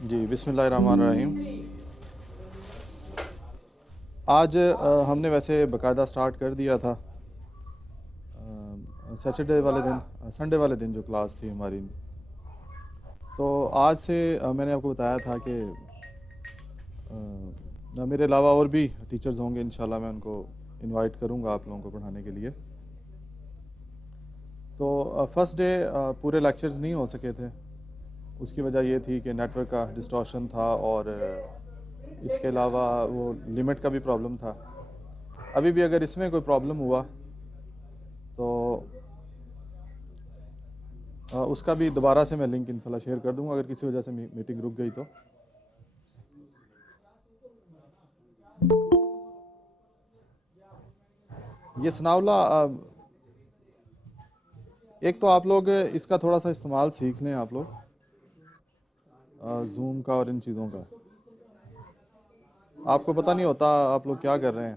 جی بسم اللہ الرحمن الرحیم. آج ہم نے ویسے باقاعدہ سٹارٹ کر دیا تھا سیٹرڈے والے دن، سنڈے والے دن جو کلاس تھی ہماری. تو آج سے میں نے آپ کو بتایا تھا کہ میرے علاوہ اور بھی ٹیچرز ہوں گے انشاءاللہ، میں ان کو انوائٹ کروں گا آپ لوگوں کو پڑھانے کے لیے. تو فرسٹ ڈے پورے لیکچرز نہیں ہو سکے تھے. اس کی وجہ یہ تھی کہ نیٹ ورک کا ڈسٹورشن تھا اور اس کے علاوہ وہ لمٹ کا بھی پرابلم تھا. ابھی بھی اگر اس میں کوئی پرابلم ہوا تو اس کا بھی دوبارہ سے میں لنک انشاءاللہ شیئر کر دوں گا اگر کسی وجہ سے میٹنگ رک گئی تو. یہ ثناءاللہ، ایک تو آپ لوگ اس کا تھوڑا سا استعمال سیکھ لیں آپ لوگ، زوم کا اور ان چیزوں کا. آپ کو پتہ نہیں ہوتا آپ لوگ کیا کر رہے ہیں.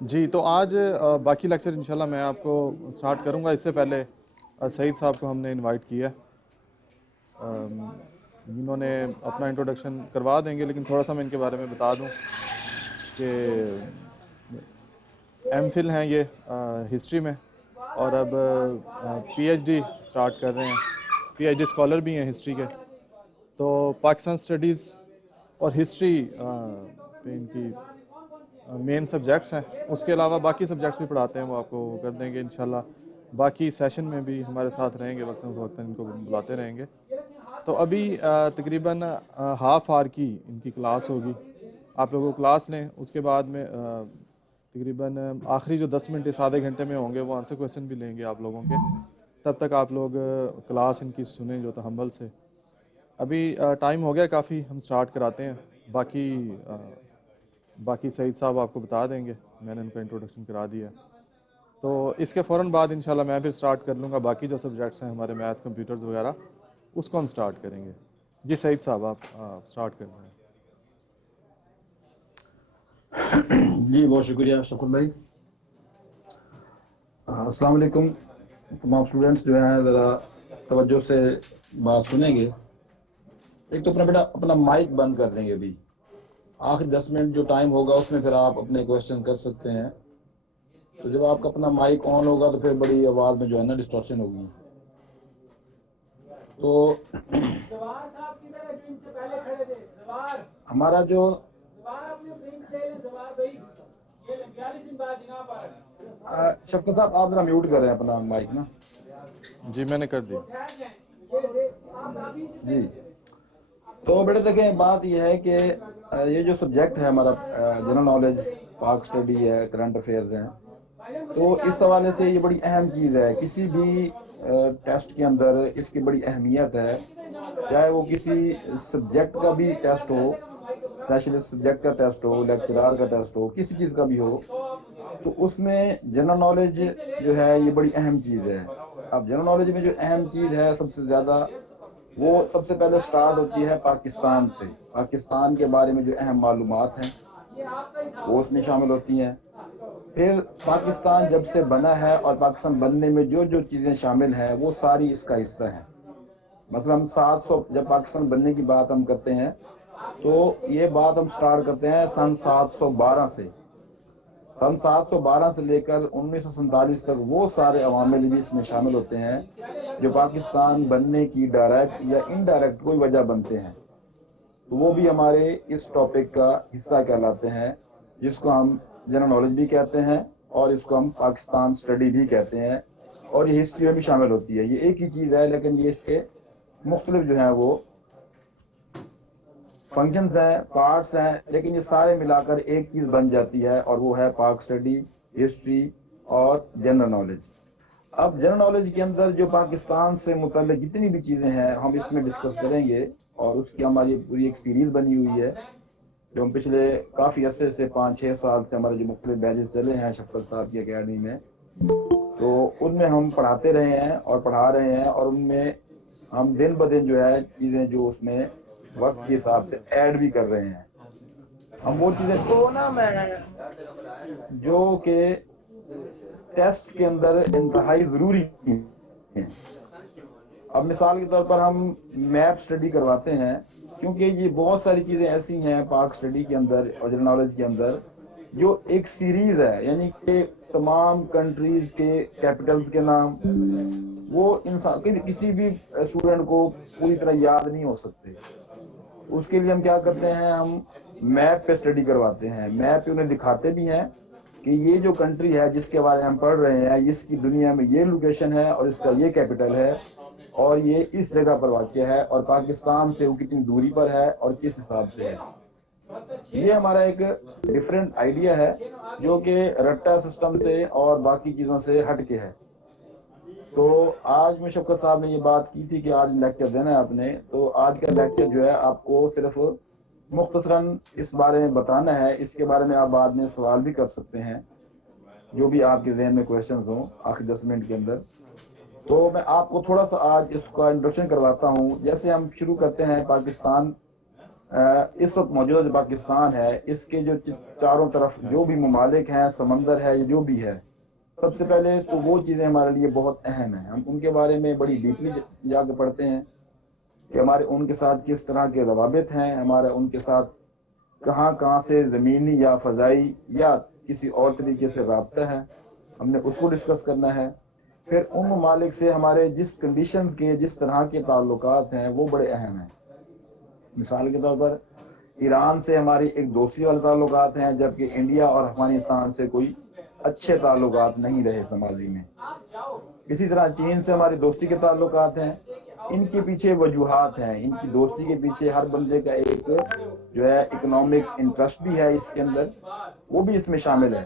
جی تو آج باقی لیکچر انشاءاللہ میں آپ کو سٹارٹ کروں گا. اس سے پہلے سعید صاحب کو ہم نے انوائٹ کیا، انہوں نے اپنا انٹروڈکشن کروا دیں گے، لیکن تھوڑا سا میں ان کے بارے میں بتا دوں کہ ایم فل ہیں یہ ہسٹری میں، اور اب پی ایچ ڈی سٹارٹ کر رہے ہیں. پی ایچ ڈی اسکالر بھی ہیں ہسٹری کے. تو پاکستان سٹڈیز اور ہسٹری پہ ان کی مین سبجیکٹس ہیں. اس کے علاوہ باقی سبجیکٹس بھی پڑھاتے ہیں، وہ آپ کو کر دیں گے انشاءاللہ. باقی سیشن میں بھی ہمارے ساتھ رہیں گے، وقتاً فوقتاً ان کو بلاتے رہیں گے. تو ابھی تقریباً ہاف آور کی ان کی کلاس ہوگی. آپ لوگوں کو کلاس لیں، اس کے بعد میں تقریباً آخری جو 10 منٹ اس آدھے گھنٹے میں ہوں گے وہ آنسر کویسچن بھی لیں گے آپ لوگوں کے. تب تک آپ لوگ کلاس ان کی سنیں جو تحمل سے. ابھی ٹائم ہو گیا کافی، ہم سٹارٹ کراتے ہیں. باقی سعید صاحب آپ کو بتا دیں گے، میں نے ان کا انٹروڈکشن کرا دیا. تو اس کے فوراً بعد انشاءاللہ میں پھر سٹارٹ کر لوں گا. باقی جو سبجیکٹس ہیں ہمارے میتھ، کمپیوٹرز وغیرہ، اس کو ہم سٹارٹ کریں گے. جی سعید صاحب آپ سٹارٹ کر دیں. جی بہت شکریہ شکر بھائی. السلام علیکم. تمام اسٹوڈنٹس جو ہیں ذرا توجہ سے بات سنیں گے. ایک تو اپنا مائک بند کر دیں گے. ابھی آخری 10 منٹ جو ٹائم ہوگا اس میں پھر آپ اپنے کویشچن کر سکتے ہیں. تو جب آپ کا اپنا مائک آن ہوگا تو پھر بڑی آواز میں جو ہے نا ڈسٹورشن ہوگی. تو ہمارا جو شفقت صاحب آپ ذرا میوٹ کر رہے ہیں اپنا مائک نا. جی میں نے کر دی. جی تو بیٹے دیکھیں، بات یہ ہے کہ یہ جو سبجیکٹ ہے ہمارا جنرل نالج، پاک اسٹڈی ہے، کرنٹ افیئرز ہیں، تو اس حوالے سے یہ بڑی اہم چیز ہے. کسی بھی ٹیسٹ کے اندر اس کی بڑی اہمیت ہے. چاہے وہ کسی سبجیکٹ کا بھی ٹیسٹ ہو، اسپیشلسٹ سبجیکٹ کا ٹیسٹ ہو، لیکچرار کا ٹیسٹ ہو، کسی چیز کا بھی ہو، تو اس میں جنرل نالج جو ہے یہ بڑی اہم چیز ہے. اب جنرل نالج میں جو اہم چیز ہے سب سے زیادہ، وہ سب سے پہلے سٹارٹ ہوتی ہے پاکستان سے. پاکستان کے بارے میں جو اہم معلومات ہیں وہ اس میں شامل ہوتی ہیں. پھر پاکستان جب سے بنا ہے اور پاکستان بننے میں جو جو چیزیں شامل ہیں وہ ساری اس کا حصہ ہیں. مثلا ہم 700 جب پاکستان بننے کی بات ہم کرتے ہیں تو یہ بات ہم سٹارٹ کرتے ہیں سن 712 سے. سن 712 سے لے کر 1947 تک وہ سارے عوامل بھی اس میں شامل ہوتے ہیں جو پاکستان بننے کی ڈائریکٹ یا انڈائریکٹ کوئی وجہ بنتے ہیں. تو وہ بھی ہمارے اس ٹاپک کا حصہ کہلاتے ہیں، جس کو ہم جنرل نالج بھی کہتے ہیں اور اس کو ہم پاکستان اسٹڈی بھی کہتے ہیں. اور یہ ہسٹری میں بھی شامل ہوتی ہے. یہ ایک ہی چیز ہے لیکن یہ اس کے مختلف جو ہیں وہ فنکشنز ہیں، پارٹس ہیں، لیکن یہ سارے ملا کر ایک چیز بن جاتی ہے اور وہ ہے پاک اسٹڈی، ہسٹری اور جنرل نالج. اب جنرل نالج کے اندر جو پاکستان سے متعلق جتنی بھی چیزیں ہیں ہم اس میں ڈسکس کریں گے، اور اس کی ہماری پوری ایک سیریز بنی ہوئی ہے. جو ہم پچھلے کافی عرصے سے 5-6 سال سے ہمارے جو مختلف بیچز چلے ہیں شفقت صاحب کی اکیڈمی میں، تو ان میں ہم پڑھاتے رہے ہیں اور پڑھا رہے ہیں، اور ان میں ہم دن بدن جو ہے چیزیں جو اس میں وقت کے حساب سے ایڈ بھی کر رہے ہیں. ہم وہ چیزیں جو کہ ٹیسٹ کے اندر انتہائی ضروری ہیں. اب مثال کے طور پر ہم میپ سٹڈی کرواتے ہیں، کیونکہ یہ بہت ساری چیزیں ایسی ہیں پاک سٹڈی کے اندر اور جنرل نالج کے اندر جو ایک سیریز ہے، یعنی کہ تمام کنٹریز کے کیپٹلز کے نام وہ انسان کسی بھی اسٹوڈنٹ کو پوری طرح یاد نہیں ہو سکتے. اس کے لیے ہم کیا کرتے ہیں، ہم میپ پہ سٹڈی کرواتے ہیں. میپ پہ انہیں دکھاتے بھی ہیں کہ یہ جو کنٹری ہے جس کے بارے میں ہم پڑھ رہے ہیں، اس کی دنیا میں یہ لوکیشن ہے اور اس کا یہ کیپٹل ہے اور یہ اس جگہ پر واقع ہے، اور پاکستان سے وہ کتنی دوری پر ہے اور کس حساب سے ہے. یہ ہمارا ایک ڈیفرنٹ آئیڈیا ہے جو کہ رٹا سسٹم سے اور باقی چیزوں سے ہٹ کے ہے. تو آج میں شفقت صاحب نے یہ بات کی تھی کہ آج لیکچر دینا ہے آپ نے، تو آج کا لیکچر جو ہے آپ کو صرف مختصراً اس بارے میں بتانا ہے. اس کے بارے میں آپ بعد میں سوال بھی کر سکتے ہیں جو بھی آپ کے ذہن میں کوشچنز ہوں آخری 10 منٹ کے اندر. تو میں آپ کو تھوڑا سا آج اس کا انٹروڈکشن کرواتا ہوں. جیسے ہم شروع کرتے ہیں، پاکستان اس وقت موجودہ جو پاکستان ہے، اس کے جو چاروں طرف جو بھی ممالک ہیں، سمندر ہے، جو بھی ہے، سب سے پہلے تو وہ چیزیں ہمارے لیے بہت اہم ہیں. ہم ان کے بارے میں بڑی ڈیپلی جا کے پڑھتے ہیں کہ ہمارے ان کے ساتھ کس طرح کے روابط ہیں، ہمارا ان کے ساتھ کہاں کہاں سے زمینی یا فضائی یا کسی اور طریقے سے رابطہ ہے، ہم نے اس کو ڈسکس کرنا ہے. پھر ان ممالک سے ہمارے جس کنڈیشن کے جس طرح کے تعلقات ہیں وہ بڑے اہم ہیں. مثال کے طور پر ایران سے ہماری ایک دوستی والے تعلقات ہیں، جبکہ انڈیا اور افغانستان سے کوئی اچھے تعلقات نہیں رہے ماضی میں. اسی طرح چین سے ہماری دوستی کے تعلقات ہیں. ان کے پیچھے وجوہات ہیں، ان کی دوستی کے پیچھے ہر بندے کا ایک جو ہے اکنامک انٹرسٹ بھی ہے اس کے اندر، وہ بھی اس میں شامل ہے.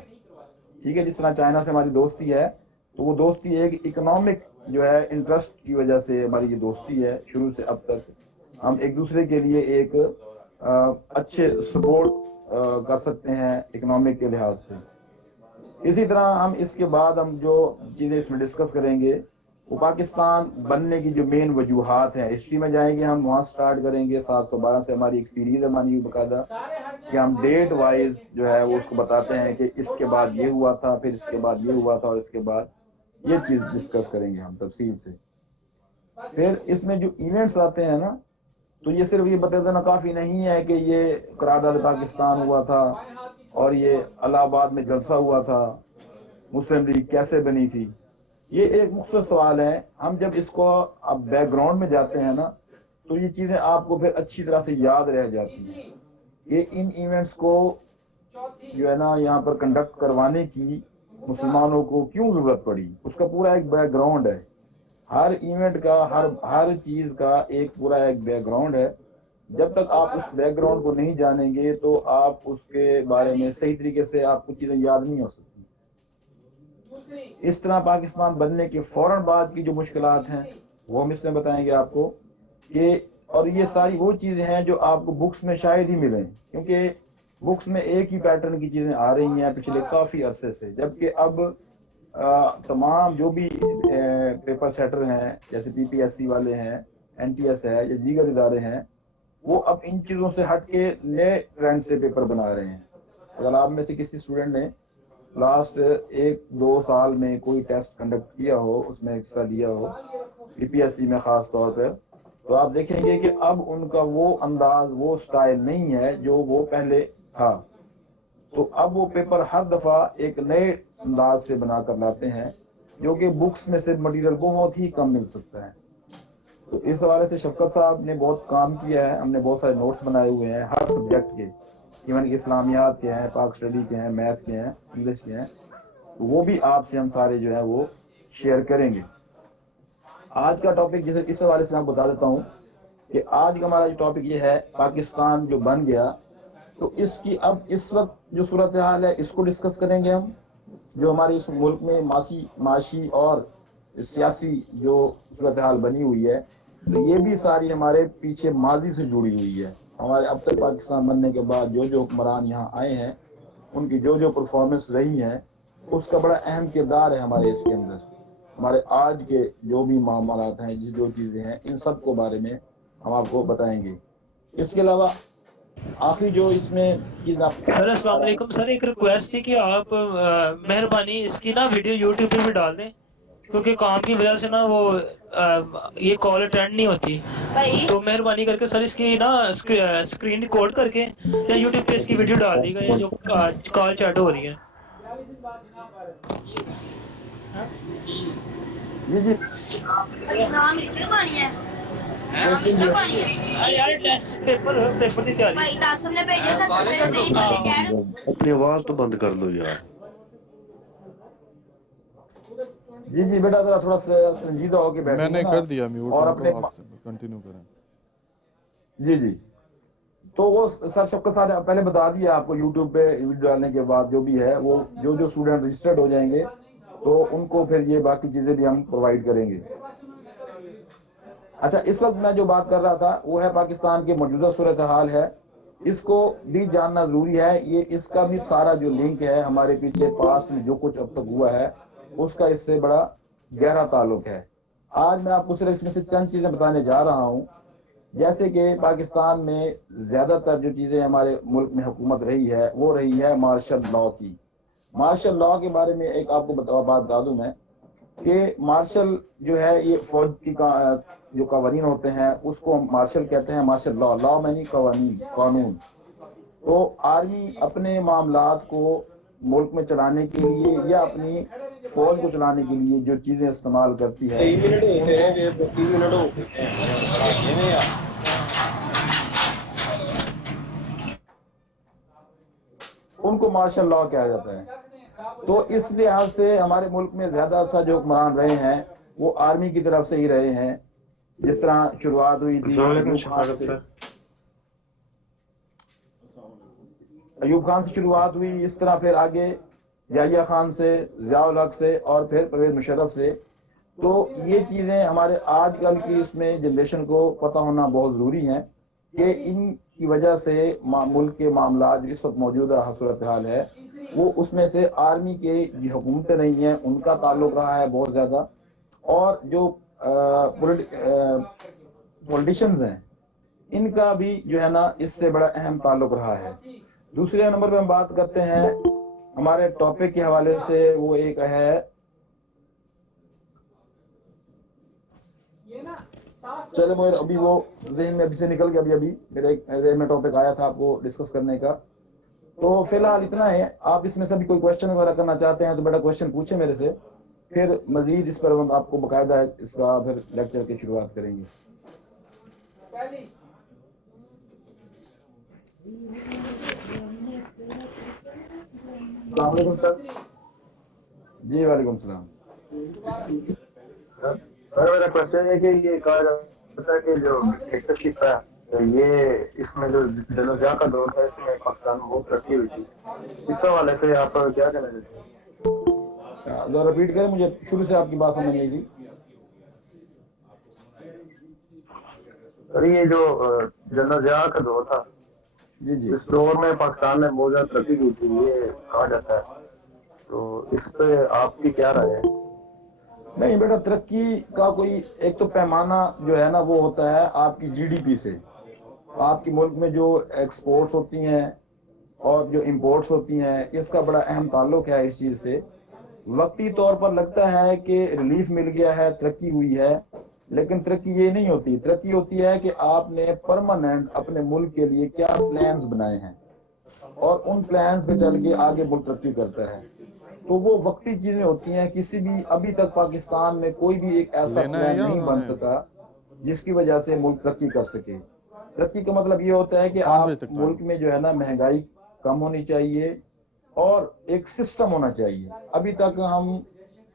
ٹھیک ہے، جس طرح چائنا سے ہماری دوستی ہے تو وہ دوستی ایک اکنامک جو ہے انٹرسٹ کی وجہ سے ہماری یہ دوستی ہے. شروع سے اب تک ہم ایک دوسرے کے لیے ایک اچھے سپورٹ کر سکتے ہیں اکنامک کے لحاظ سے. اسی طرح ہم اس کے بعد ہم جو چیزیں اس میں ڈسکس کریں گے وہ پاکستان بننے کی جو مین وجوہات ہیں. ہسٹری میں جائیں گے، ہم وہاں سٹارٹ کریں گے 712 سے. ہماری ایک سیریز ہے ہماری باقاعدہ کہ ہم ڈیٹ وائز جو ہے وہ اس کو بتاتے ہیں کہ اس کے بعد یہ ہوا تھا، پھر اس کے بعد یہ ہوا تھا، اور اس کے بعد یہ چیز ڈسکس کریں گے ہم تفصیل سے. پھر اس میں جو ایونٹس آتے ہیں نا، تو یہ صرف یہ بتا دینا کافی نہیں ہے کہ یہ قرارداد پاکستان ہوا تھا اور یہ الہ آباد میں جلسہ ہوا تھا، مسلم لیگ کیسے بنی تھی. یہ ایک مختصر سوال ہے. ہم جب اس کو اب بیک گراؤنڈ میں جاتے ہیں نا تو یہ چیزیں آپ کو پھر اچھی طرح سے یاد رہ جاتی ہیں کہ ان ایونٹس کو جو ہے نا یہاں پر کنڈکٹ کروانے کی مسلمانوں کو کیوں ضرورت پڑی. اس کا پورا ایک بیک گراؤنڈ ہے. ہر ایونٹ کا ہر چیز کا ایک پورا ایک بیک گراؤنڈ ہے. جب تک آپ اس بیک گراؤنڈ کو نہیں جانیں گے تو آپ اس کے بارے میں صحیح طریقے سے آپ کو چیزیں یاد نہیں ہو سکتی. اس طرح پاکستان بننے کے فوراً بعد کی جو مشکلات ہیں وہ ہم اس میں بتائیں گے آپ کو کہ، اور یہ ساری وہ چیزیں ہیں جو آپ کو بکس میں شاید ہی ملیں، کیونکہ بکس میں ایک ہی پیٹرن کی چیزیں آ رہی ہیں پچھلے کافی عرصے سے. جبکہ اب تمام جو بھی پیپر سیٹر ہیں جیسے پی پی ایس سی والے ہیں، این ٹی ایس ہے یا دیگر ادارے ہیں، وہ اب ان چیزوں سے ہٹ کے نئے ٹرینڈ سے پیپر بنا رہے ہیں. اگر آپ میں سے کسی اسٹوڈنٹ نے لاسٹ 1-2 سال میں کوئی ٹیسٹ کنڈکٹ کیا ہو، اس میں حصہ لیا ہو پی پی ایس سی میں خاص طور پر، تو آپ دیکھیں گے کہ اب ان کا وہ انداز، وہ سٹائل نہیں ہے جو وہ پہلے تھا. تو اب وہ پیپر ہر دفعہ ایک نئے انداز سے بنا کر لاتے ہیں جو کہ بکس میں سے مٹیریل بہت ہی کم مل سکتا ہے. تو اس حوالے سے شفقت صاحب نے بہت کام کیا ہے. ہم نے بہت سارے نوٹس بنائے ہوئے ہیں ہر سبجیکٹ کے، ایون کہ اسلامیات کے ہیں، پاک اسٹڈی کے ہیں، میتھ کے ہیں، انگلش کے ہیں. وہ بھی آپ سے ہم سارے جو ہے وہ شیئر کریں گے. آج کا ٹاپک جیسے اس حوالے سے میں بتا دیتا ہوں کہ آج کا ہمارا جو ٹاپک یہ ہے پاکستان جو بن گیا، تو اس کی اب اس وقت جو صورتحال ہے اس کو ڈسکس کریں گے ہم. جو ہماری اس ملک میں معاشی اور سیاسی جو صورتحال بنی ہوئی ہے، تو یہ بھی ساری ہمارے پیچھے ماضی سے جڑی ہوئی ہے. ہمارے اب تک پاکستان بننے کے بعد جو جو حکمران یہاں آئے ہیں ان کی جو جو پرفارمنس رہی ہے اس کا بڑا اہم کردار ہے ہمارے اس کے اندر. ہمارے آج کے جو بھی معاملات ہیں جو چیزیں ہیں ان سب کو بارے میں ہم آپ کو بتائیں گے. اس کے علاوہ آخری جو اس میں چیز آپ سر السلام علیکم. سر ایک ریکویسٹ تھی کہ آپ مہربانی اس کی نا ویڈیو یوٹیوب پہ بھی ڈال دیں, کیونکہ کام کی وجہ سے نا وہ یہ کال اٹینڈ نہیں ہوتی. تو مہربانی کر کے سر اس کی نا اسکرین ریکارڈ کر کے یا یوٹیوب پہ اس کی ویڈیو ڈال دی گئی جو کال چیٹ ہو رہی ہے. جی جی یار ٹیسٹ پیپر کی تیاری. اپنی آواز تو بند کر لو یار. جی جی بیٹا ذرا تھوڑا سنجیدہ ہو کے میں بیٹھیں گے نے نا کر دیا میوٹ اور ان اپنے کو, آپ کنٹینیو کریں. جی جی تو وہ سر شفقت صاحب نے پہلے بتا دیا آپ کو یوٹیوب پہ ویڈیو ڈالنے کے بعد جو بھی ہے وہ جو جو اسٹوڈنٹ رجسٹرڈ ہو جائیں گے تو ان کو پھر یہ باقی چیزیں بھی ہم پرووائڈ کریں گے. اچھا اس وقت میں جو بات کر رہا تھا وہ ہے پاکستان کی موجودہ صورتحال ہے, اس کو بھی جاننا ضروری ہے. یہ اس کا بھی سارا جو لنک ہے ہمارے پیچھے پاسٹ میں جو کچھ اب تک ہوا ہے اس کا اس سے بڑا گہرا تعلق ہے. آج میں آپ کو صرف اس میں سے چند چیزیں بتانے جا رہا ہوں. جیسے کہ پاکستان میں زیادہ تر جو چیزیں ہمارے ملک میں حکومت رہی ہے وہ رہی ہے مارشل لاء کی. مارشل لاء کے بارے میں ایک آپ کو بات بتا دوں میں کہ مارشل جو ہے یہ فوج کی جو قوانین ہوتے ہیں اس کو مارشل کہتے ہیں. مارشل لاء, لاء میں نہیں قوانین, قانون. تو آرمی اپنے معاملات کو ملک میں چلانے کے لیے یا اپنی فوج کو چلانے کے لیے جو چیزیں استعمال کرتی ہے ان کو مارشل لاء کہا جاتا ہے. تو اس لحاظ سے ہمارے ملک میں زیادہ عرصہ جو حکمران رہے ہیں وہ آرمی کی طرف سے ہی رہے ہیں. جس طرح شروعات ہوئی تھی ایوب خان سے شروعات ہوئی, اس طرح پھر آگے یحییٰ خان سے, ضیاء الحق سے اور پھر پرویز مشرف سے. تو یہ چیزیں ہمارے آج کل کی اس میں جنریشن کو پتہ ہونا بہت ضروری ہے کہ ان کی وجہ سے ملک کے معاملات جو اس وقت موجودہ صورتحال ہے وہ اس میں سے آرمی کے جو حکومتیں رہی ہیں ان کا تعلق رہا ہے بہت زیادہ, اور جو پولیٹیشنز ہیں ان کا بھی جو ہے نا اس سے بڑا اہم تعلق رہا ہے. دوسرے نمبر پہ ہم بات کرتے ہیں ہمارے ٹاپک کے حوالے سے, وہ ایک ہے چلے مجھے ابھی وہ ذہن میں ابھی سے نکل گیا, ابھی میرے ایک ذہن میں ٹاپک آیا تھا آپ کو ڈسکس کرنے کا. تو فی الحال اتنا ہے. آپ اس میں سے بھی کوئی کوشچن وغیرہ کرنا چاہتے ہیں تو بیٹا کوشچن پوچھیں میرے سے, پھر مزید اس پر ہم آپ کو باقاعدہ اس کا پھر لیکچر کی شروعات کریں گے. السلام علیکم سر. جی وعلیکم السلام. سر میرا کوشچن ہے کہ یہ کہا جاتا ہے کہ جو ڈکٹیٹرشپ ہے یہ اس میں جو جنوزیا کا دور تھا اس میں پاکستان میں بہت ترقی ہوئی تھی, اس حوالے سے آپ کیا کہنا چاہتے ہیں؟ ذرا ریپیٹ کریں, مجھے شروع سے آپ کی بات سمجھ نہیں تھی. سر یہ جو جنوزیا کا دور تھا جی جی اس دور میں پاکستان نے بہت زیادہ ترقی کی تھی یہ کہا جاتا ہے, تو اس پہ آپ کی کیا رائے ہے؟ نہیں بیٹا, ترقی کا کوئی ایک تو پیمانہ جو ہے نا وہ ہوتا ہے آپ کی جی ڈی پی سے. آپ کی ملک میں جو ایکسپورٹس ہوتی ہیں اور جو امپورٹس ہوتی ہیں اس کا بڑا اہم تعلق ہے اس چیز سے. وقتی طور پر لگتا ہے کہ ریلیف مل گیا ہے, ترقی ہوئی ہے, لیکن ترقی یہ نہیں ہوتی. ترقی ہوتی ہے کہ آپ نے پرماننٹ اپنے ملک کے لیے کیا پلانز بنائے ہیں اور ان پلانز پہ چل کے آگے ملک ترقی کرتا ہے. تو وہ وقتی چیزیں ہوتی ہیں. کسی بھی ابھی تک پاکستان میں کوئی بھی ایک ایسا لینا ہے پلان یا نہیں انہوں بن نے سکا جس کی وجہ سے ملک ترقی کر سکے. ترقی کا مطلب یہ ہوتا ہے کہ 5 آپ بجے تک ٹائم. ملک میں جو ہے نا مہنگائی کم ہونی چاہیے اور ایک سسٹم ہونا چاہیے. ابھی تک ہم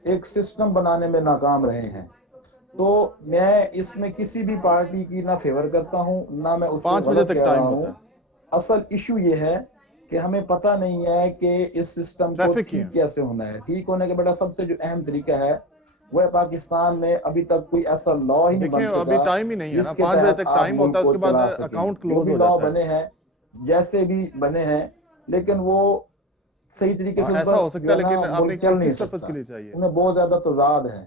ایک سسٹم بنانے میں ناکام رہے ہیں. تو میں اس میں کسی بھی پارٹی کی نہ فیور کرتا ہوں نہ میں اس کو 5 بجے غلط تک کہہ رہا ٹائم ہوں. ہوتا ہے. اصل ایشو یہ ہے کہ ہمیں پتہ نہیں ہے کہ اس سسٹم کو ٹریفک ہی ہے. ٹھیک کیسے ہونا ہے. ٹھیک ہونے کے بیٹا سب سے جو اہم طریقہ ہے वो है पाकिस्तान में अभी तक कोई ऐसा लॉ ही नहीं बन देखिए सका अभी टाइम ही नहीं है ना, जिसके 5 बजे तहत तक आप टाइम होता है, मुल्क उसके को बाद चला सकें। अकाउंट जो क्लोज भी हो लॉ जाता बने है। हैं, जैसे भी बने हैं, लेकिन वो सही तरीके से उन ऐसा पर हो सकता है, जो ना लेकिन आपने मुल्क चल नहीं किस पर्पज सकता, के लिए चाहिए? उन्हें बहुत ज्यादा तजाद है।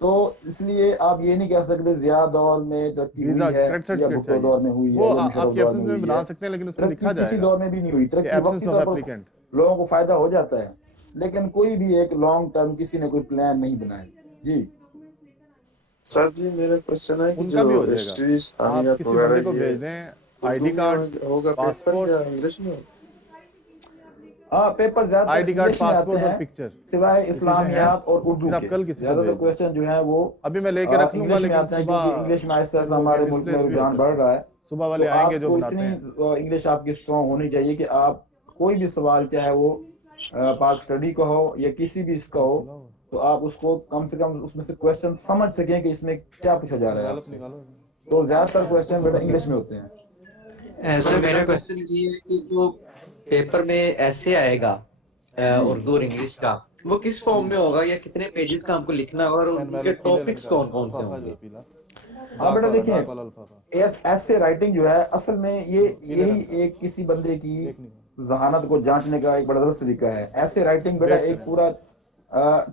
तो इसलिए आप ये नहीं कह सकते ज़िया दौर में तरक्की हुई वीजा है क्रेडिट या सर्टिफिकेट भुट्टो चाहिए, दौर में हुई वो है या मुशर्रफ आपके दौर में एब्सेंस में हुई बना है। सकते हैं, लेकिन उसमें लिखा तरक्की किसी जाएगा दौर में भी नहीं हुई। कि तरक्की एब्सेंस वक्ती ऑफ तौर पर एप्लीकेंट। लोगों को फायदा हो जाता है, लेकिन कोई भी एक लॉन्ग टर्म किसी ने कोई प्लान नहीं बनाया। जी सर जी, मेरा क्वेश्चन है कि उनका जो भी हो जाएगा। हिस्ट्री आप स्थानीयत किसी बंदे वगैरह को ये भेज दें उर्दू आईडी में कार्ड, होगा पेपर पासपोर्ट, या इंग्लिश में? हाँ, पेपर ज्यादातर आईडी कार्ड, इंग्लिश में आते पासपोर्ट और हैं, पिक्चर, सिवाय ये चीजें हैं। इस्लामियात और उर्दू फिर आप के। कल किसी को ज्यादातर भेज दें। क्वेश्चन जो है वो अभी मैं लेके रख लूंगा, इंग्लिश में लेकिन आते हैं, सुबह क्योंकि इंग्लिश में आहिस्ता आहिस्ता वो हमारे मुल्क में डिस्प्लेस भी हो रुझान सकता बढ़ रहा है। सुबह तो वाले आएंगे जो आपको बनाते इतनी हैं। इंग्लिश आपकी स्ट्रांग होनी चाहिए कि आप कोई भी सवाल, चाहे वो पाक स्टडी का हो या किसी भी इसका हो, तो आप उसको कम से कम उसमें से क्वेश्चन समझ सकें कि इसमें क्या पूछा जा रहा है आपसे। तो ज्यादातर क्वेश्चन बेटा इंग्लिश में होते हैं। ऐसे मेरा क्वेश्चन ये है कि जो पेपर में ऐसे आएगा उर्दू और इंग्लिश का, वो किस फॉर्म में होगा या कितने पेजेस का हमको लिखना होगा, और उनके टॉपिक्स कौन कौन से होंगे? हाँ बेटा देखिए, ऐसे राइटिंग जो है असल में यही एक किसी बंदे की जहानत को जांचने का एक बड़ा दुरुस्त तरीका है। ऐसे राइटिंग बेटा एक पूरा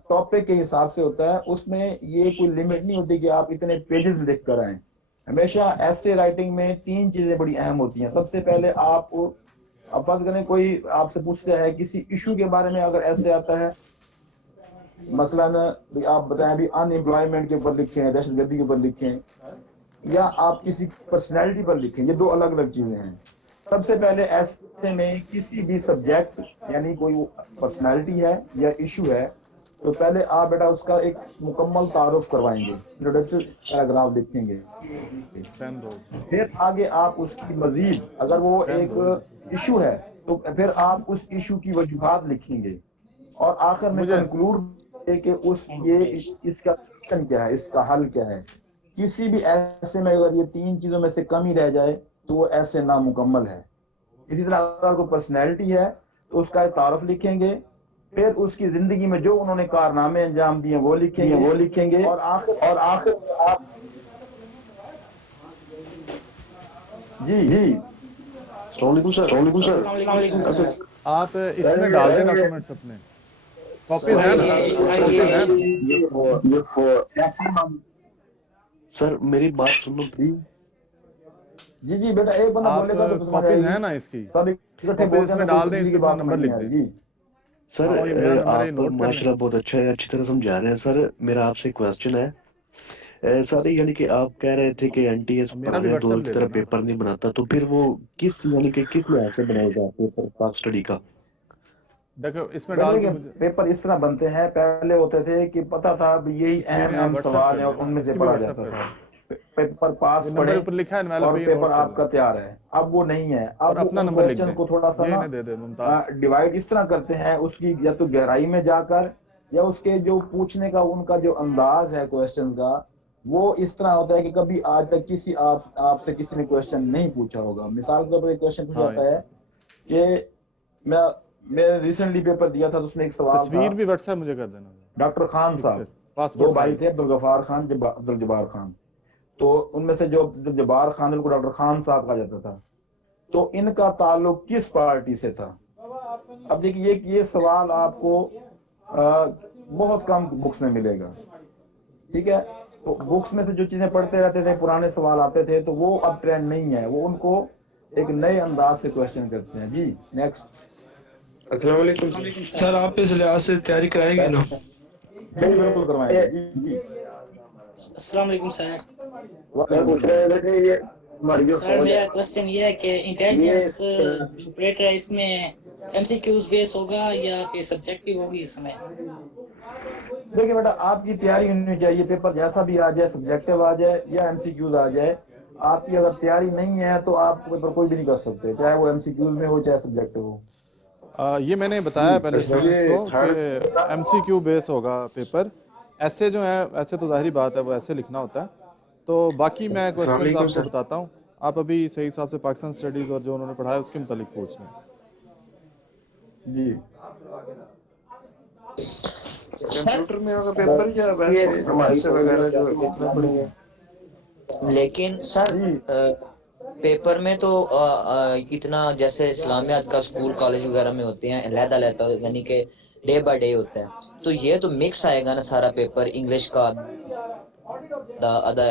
टॉपिक के हिसाब से होता है, उसमें ये कोई लिमिट नहीं होती कि आप इतने पेजेस लिख कर आए। हमेशा ऐसे राइटिंग में 3 चीजें बड़ी अहम होती हैं। सबसे पहले आप फर्ज करें कोई आपसे पूछता है किसी इशू के बारे में, अगर ऐसे आता है मसलन आप बताएं अभी अनएम्प्लॉयमेंट के ऊपर लिखें, दहशतगर्दी के ऊपर लिखें, या आप किसी पर्सनैलिटी पर लिखें, ये 2 अलग अलग चीजें हैं। सबसे पहले ऐसे में किसी भी सब्जेक्ट, यानी कोई पर्सनैलिटी है या इशू है, तो पहले आप बेटा उसका एक मुकम्मल तारुफ करवाएंगे, इंट्रोडक्टरी पैराग्राफ लिखेंगे। फिर आगे आप उसकी मजीद, अगर वो एक इशू है तो फिर आप उस इशू की वजूहात लिखेंगे, और आखिर में कंक्लूड कि इसका सॉल्यूशन क्या है, इसका हल क्या है। किसी भी ऐसे में अगर ये 3 चीजों में से कमी रह जाए तो वो ऐसे नामुकम्मल है। इसी तरह अगर कोई पर्सनैलिटी है तो उसका एक तारुफ लिखेंगे, फिर उसकी जिंदगी में जो उन्होंने कारनामे अंजाम दिए वो लिखेंगे, और आखिर आप जी सर। आप इसमें डाल दें डॉक्यूमेंट्स अपने, कॉपीज है ना? सर मेरी बात सुनो प्लीज। जी बेटा, एक बंदा आप बोलेगा तो समझ कॉपीज आएगी। है ना इसकी, सब इकट्ठे कॉपीज बोलते इसमें हैं डाल तो दें, किसी इस की पे बात नंबर समझ लिख नहीं दें। आएगी। सर हाँ, ये मेरा नंबर है, आप नोट कर माशाल्लाह लें। बहुत अच्छी तरह समझा रहे हैं। सर मेरा आपसे क्वेश्चन है, सर यानी कि आप कह रहे थे कि एनटीएस मेरा भी पुराने दौर व्हाट्सएप की ले तरह लेना। पेपर नहीं बनाता, तो फिर वो किस यानी कि किस लिहाज से बनाएगा पेपर पाक स्टडी का? देखो इसमें बेटा डाल के देखिए, मुझे पेपर इस तरह बनते हैं, पहले होते थे कि पता था यही तस्वीरें अहम आप व्हाट्सएप सवाल कर है और देना, उनमें से इसकी भी पढ़ा व्हाट्सएप जाता कर था। देना। पेपर पास ये नंबर पढ़े ऊपर लिखा है इनवेलप और पे, ये पेपर नोट कर आपका लें, तैयार है। अब वो नहीं है। और अब वो अपना उन नंबर लिख क्वेश्चन दें। को थोड़ा सा ये ना इन्हें दे दे मुमताज। डिवाइड इस तरह करते हैं, उसकी या तो गहराई में जाकर, या उसके जो पूछने का उनका जो अंदाज है क्वेश्चन का, वो इस तरह होता है कि कभी आज तक किसी आपसे किसी ने क्वेश्चन नहीं पूछा होगा। मिसाल के तौर पर एक क्वेश्चन पूछा हाँ, जाता है कि मैं रिसेंटली पेपर दिया था, तो उसमें एक सवाल था, तस्वीर भी व्हाट्सएप मुझे कर देना, डॉक्टर खान साहब, पिक्चर, 2 पासपोर्ट भाई साइज। थे, अब्दुल गफार खान, अब्दुल जब्बार खान। तो उनमें से जो जब्बार खान, उनको डॉक्टर खान साहब कहा जाता था। तो इनका ताल्लुक किस पार्टी से था? अब देखिए ये सवाल आपको बहुत कम बुक्स में मिलेगा, ठीक है। तो बुक्स में से जो चीजें पढ़ते रहते थे, पुराने सवाल आते थे, तो वो अब ट्रेंड नहीं है। वो उनको एक नए अंदाज से क्वेश्चन करते हैं। जी नेक्स्ट। अस्सलाम वालेकुम सर, आप इस लिहाज से तैयारी कराएंगे ना? जी बिल्कुल करवाएंगे। जी अस्सलाम वालेकुम सर। वालेकुम सर मेरा क्वेश्चन ये है कि इंटेलिजेंस ऑपरेटर इसमें एमसीक्यूज बेस होगा या फिर सब्जेक्टिव होगी इसमें? देखिए बेटा, आपकी तैयारी होनी चाहिए। पेपर जैसा भी आ जाए, सब्जेक्टिव आ जाए या एमसीक्यूज आ जाए, आपकी अगर तैयारी नहीं है तो आप पेपर कोई भी नहीं कर सकते, चाहे वो एमसीक्यूज में हो चाहे सब्जेक्टिव हो। ये मैंने बताया पहले स्टूडेंट्स को कि एमसीक्यू बेस होगा पेपर। ऐसे जो है, ऐसे तो जाहिर बात है वो ऐसे लिखना होता है। तो बाकी मैं क्वेश्चंस आपको बताता हूँ, आप अभी सही हिसाब से पाकिस्तान स्टडीज़ और जो उन्होंने पढ़ाया उसके मुतालिक पूछ लें। जी कंप्यूटर में होगा पेपर या वैसे ऐसे वगैरह जो लिखना पड़ेगा? लेकिन सर पेपर में तो इतना जैसे इस्लामियात का स्कूल कॉलेज वगैरह में होते हैं अलग-अलग, यानी कि डे बाय डे होता है, तो ये तो मिक्स आएगा ना सारा पेपर, इंग्लिश का आधा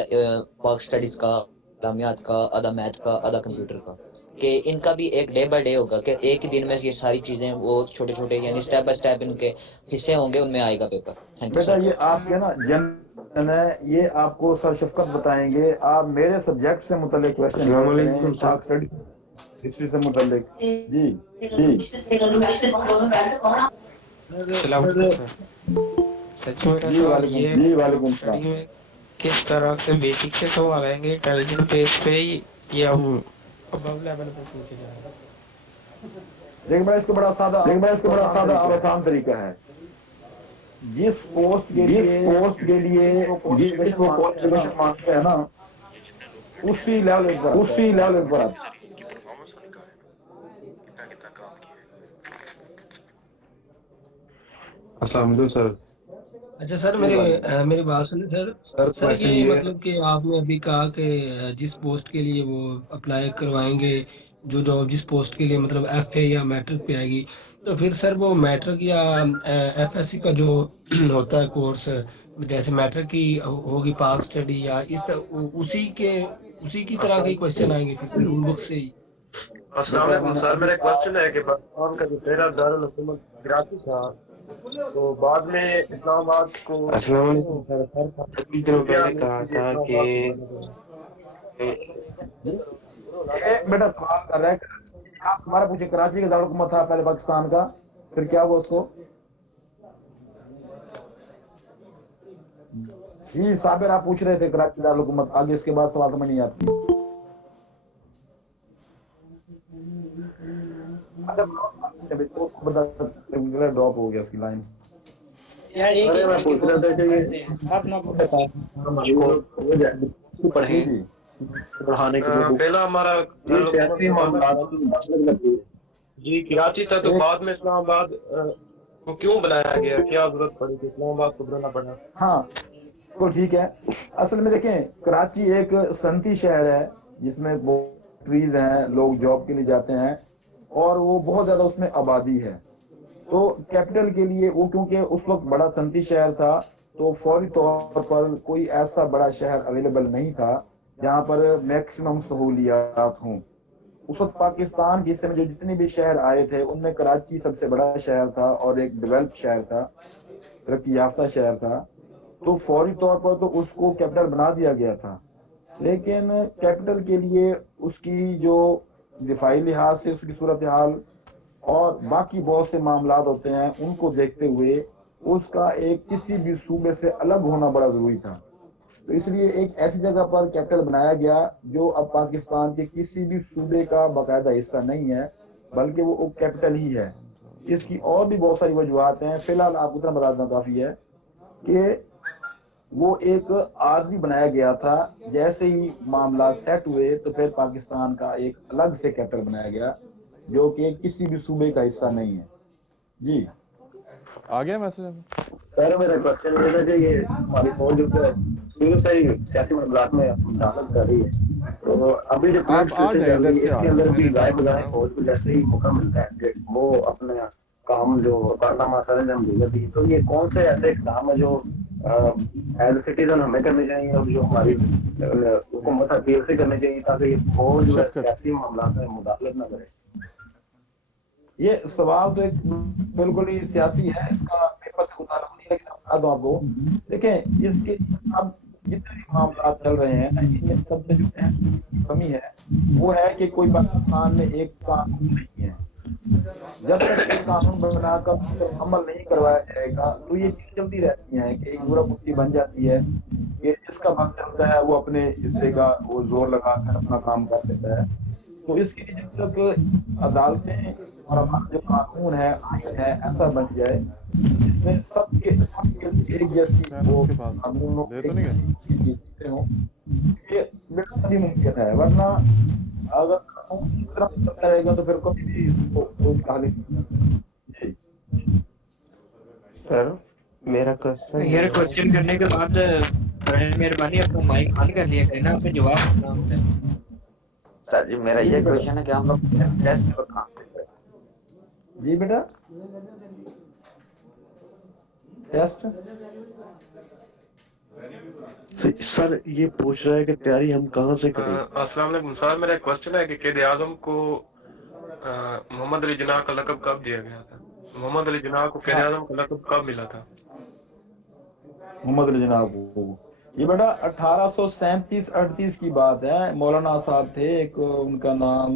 वर्क स्टडीज का, इस्लामियात का आधा, मैथ का आधा, कंप्यूटर का, कि इनका भी एक डे बाय डे होगा कि एक ही दिन में ये सारी चीजें वो छोटे छोटे यानी स्टेप बाय स्टेप इनके हिस्से होंगे, उनमें आएगा पेपर। थैंक यू बेटा सर। ये आपके ना जन है, ये आपको सर शफकत बताएंगे। आप मेरे सब्जेक्ट से मुतल्लिक क्वेश्चन अस्सलाम वालेकुम सर। स्टडी हिस्ट्री से मुतल्लिक। जी जी सच में जी वालेकुम सलाम। में किस तरह से बेसिक से सवाल आएंगे इंटेलिजेंट बेस पे या अबव लेवल पे पूछे जाएंगे? देखिए बड़ा इसको बड़ा सादा और आसान तरीका है। जिस पोस्ट के लिए जिसको क्वालिफिकेशन मांगते हैं ना, उसी लेवल पर आता है। अस्सलाम वालेकुम सर। अच्छा सर, मेरी बात सुनिए सर। सर ये मतलब कि आपने अभी कहा कि जिस पोस्ट के लिए वो अप्लाई करवाएंगे, जो जॉब जिस पोस्ट के लिए मतलब एफए या मैट्रिक पे आएगी, तो फिर सर वो मैट्रिक या एफएससी का जो होता है कोर्स, जैसे मैट्रिक की होगी पाक स्टडी या उसी की तरह के क्वेश्चन आएंगे फिर से रूल बुक से ही? अस्सलाम वालेकुम सर, मेरा क्वेश्चन है कि पाकिस्तान का जो पहला दारुल हुकूमत कराची था, तो बाद में इस्लामाबाद को कहा था कि बेटा सवाल कर रहा है, आप हमारा पूछे कराची का दारुल हुकूमत था पहले पाकिस्तान का, फिर क्या हुआ उसको? जी साबिर आप पूछ रहे थे कराची दारुल हुकूमत, आगे इसके बाद सवाल समझ नहीं आती। अच्छा ड्रॉप हो गया उसकी लाइन। यार एक अरे मैं पूछ रहा था कि सब ना पढ़े पढ़ाने के लिए पहला हमारा जी कराची था, तो बाद में इस्लामाबाद को क्यों बनाया गया, क्या जरूरत पड़ी कि इस्लामाबाद को बनाना पड़ा? हाँ तो ठीक है। असल में देखें कराची एक सनती शहर है जिसमें ट्रीज हैं, लोग जॉब के लिए जाते हैं और वो बहुत ज्यादा उसमें आबादी है। तो कैपिटल के लिए वो क्योंकि उस वक्त बड़ा सनती शहर था, तो फौरी तौर पर कोई ऐसा बड़ा शहर अवेलेबल नहीं था जहां पर मैक्सिमम सहूलियात हों। उस वक्त पाकिस्तान के हिस्से में जो जितने भी शहर आए थे उनमें कराची सबसे बड़ा शहर था और एक डेवलप शहर था, तरक्की याफ्ता शहर था, तो फौरी तौर पर तो उसको कैपिटल बना दिया गया था। लेकिन कैपिटल के लिए उसकी जो दिफाई लिहाज से उसकी सूरत हाल और बाकी बहुत से मामला होते हैं, उनको देखते हुए उसका एक किसी भी सूबे से अलग होना बड़ा जरूरी था। तो इसलिए एक ऐसी जगह पर कैपिटल बनाया गया जो अब पाकिस्तान के किसी भी सूबे का बाकायदा हिस्सा नहीं है, बल्कि वो कैपिटल ही है। इसकी और भी बहुत सारी वजूहत हैं, फिलहाल आपको इतना बता देना काफी है कि वो एक आर्जी बनाया गया था। जैसे ही मामला सेट हुए तो फिर पाकिस्तान का एक अलग से कैपिटल बनाया गया जो कि किसी भी सूबे का हिस्सा नहीं है। जी आ गया मैसेज? सर मेरा क्वेश्चन ये था कि ये हमारी फौज जो है शुरू से ही सियासी मामलात में दाखिल कर रही है, तो अभी जो आप आ जाए इधर से, इसके अंदर भी गाय बगाए फौज को जैसे ही मौका मिलता है कि वो अपने काम जो कारनामा सर अंजाम देती है, तो ये कौन से ऐसे काम है जो एज ए सिटीजन हमें करने चाहिए और जो हमारी हुकूमत अपील से करने चाहिए ताकि ये फौज जो है सियासी मामलात में मुदाखलत न करे? ये सवाल तो एक बिल्कुल ही सियासी है, इसका पेपर से मुताल्लिक नहीं, लेकिन बता दूं आपको। देखें इसके अब जितने भी मामला चल रहे हैं इनमें सबसे जो कमी है वो है कि कोई पाकिस्तान में एक कानून नहीं है। जब तक एक कानून बनाकर अमल नहीं करवाया जाएगा तो ये चीज चलती रहती है कि एक बुरा मुट्ठी बन जाती है कि जिसका वक्त चलता है वो अपने हिस्से का वो जोर लगाकर अपना काम कर देता है। तो इसके लिए जब तक अदालतें और हमारा जो कानून है, आइन है, ऐसा बन जाए जिसमें सबके एक जैसी वो कानून हो, ये बिल्कुल ही मुमकिन है। वरना अगर कानून इस तरह चलता रहेगा तो फिर कभी भी उसका हल नहीं। सर मेरा क्वेश्चन यार क्वेश्चन करने के बाद मेहरबानी अपना माइक ऑन कर लिया करें ना, आपने जवाब देना होता है। सर जी मेरा ये क्वेश्चन है कि हम लोग कैसे और कहाँ से करें? जी बेटा टेस्ट सर ये पूछ रहा है कि तैयारी हम कहाँ से करें? अस्सलाम वालेकुम सर, मेरा क्वेश्चन है कि क़ायद आज़म को मोहम्मद अली जिन्ना का लक़ब कब दिया गया था? मोहम्मद अली जिन्ना को क़ायद आज़म का लक़ब कब मिला था? मोहम्मद अली जिन्ना को ये बेटा 1837-38 की बात है। मौलाना साहब थे एक, उनका नाम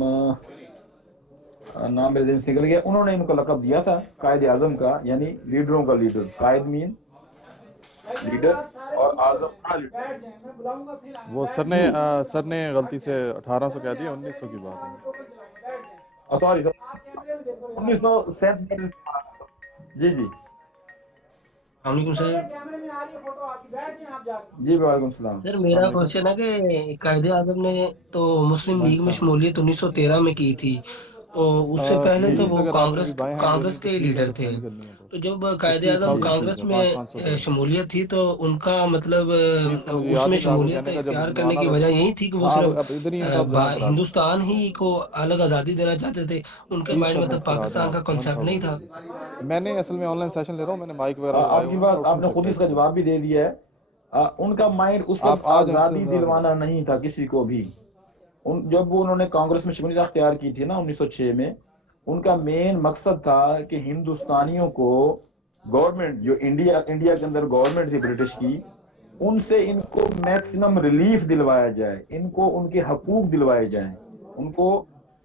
मेरे दिल से निकल गया, उन्होंने इनको लक़ब दिया था कायद आज़म का, यानी लीडरों का लीडर। कायद मीन लीडर और आज़म का लीडर। वो सर ने गलती से 1800 कह दिया, 1900 की बात है। सॉरी 1937। जी जी वालेकुम सर। जी वालेकुम सलाम। सर मेरा क्वेश्चन है कि कायदे आज़म ने तो मुस्लिम लीग में शमूलियत 1913 में की थी, तो उससे पहले तो वो कांग्रेस के लीडर थे। तो जब कायदे आज़म कांग्रेस में शमूलियत थी तो उनका मतलब उसमें शमूलियत इख्तियार करने की वजह यही थी कि वो सिर्फ हिंदुस्तान ही को अलग आज़ादी देना चाहते थे, उनके माइंड में तो पाकिस्तान का कॉन्सेप्ट नहीं था। मैंने असल में ऑनलाइन सेशन ले रहा हूँ, मैंने माइक वगैरह आपकी बात आपने खुद इसका जवाब भी दे दिया है। उनका माइंड उस वक्त आज़ादी दिलवाना नहीं था किसी को भी। जब उन्होंने कांग्रेस में शमूलियत अख्तियार की थी ना 1906 में, उनका मेन मकसद था कि हिंदुस्तानियों को गवर्नमेंट जो इंडिया के अंदर गवर्नमेंट थी ब्रिटिश की, उनसे इनको मैक्सिमम रिलीफ दिलवाया जाए, इनको उनके हकूक दिलवाए जाएं। उनको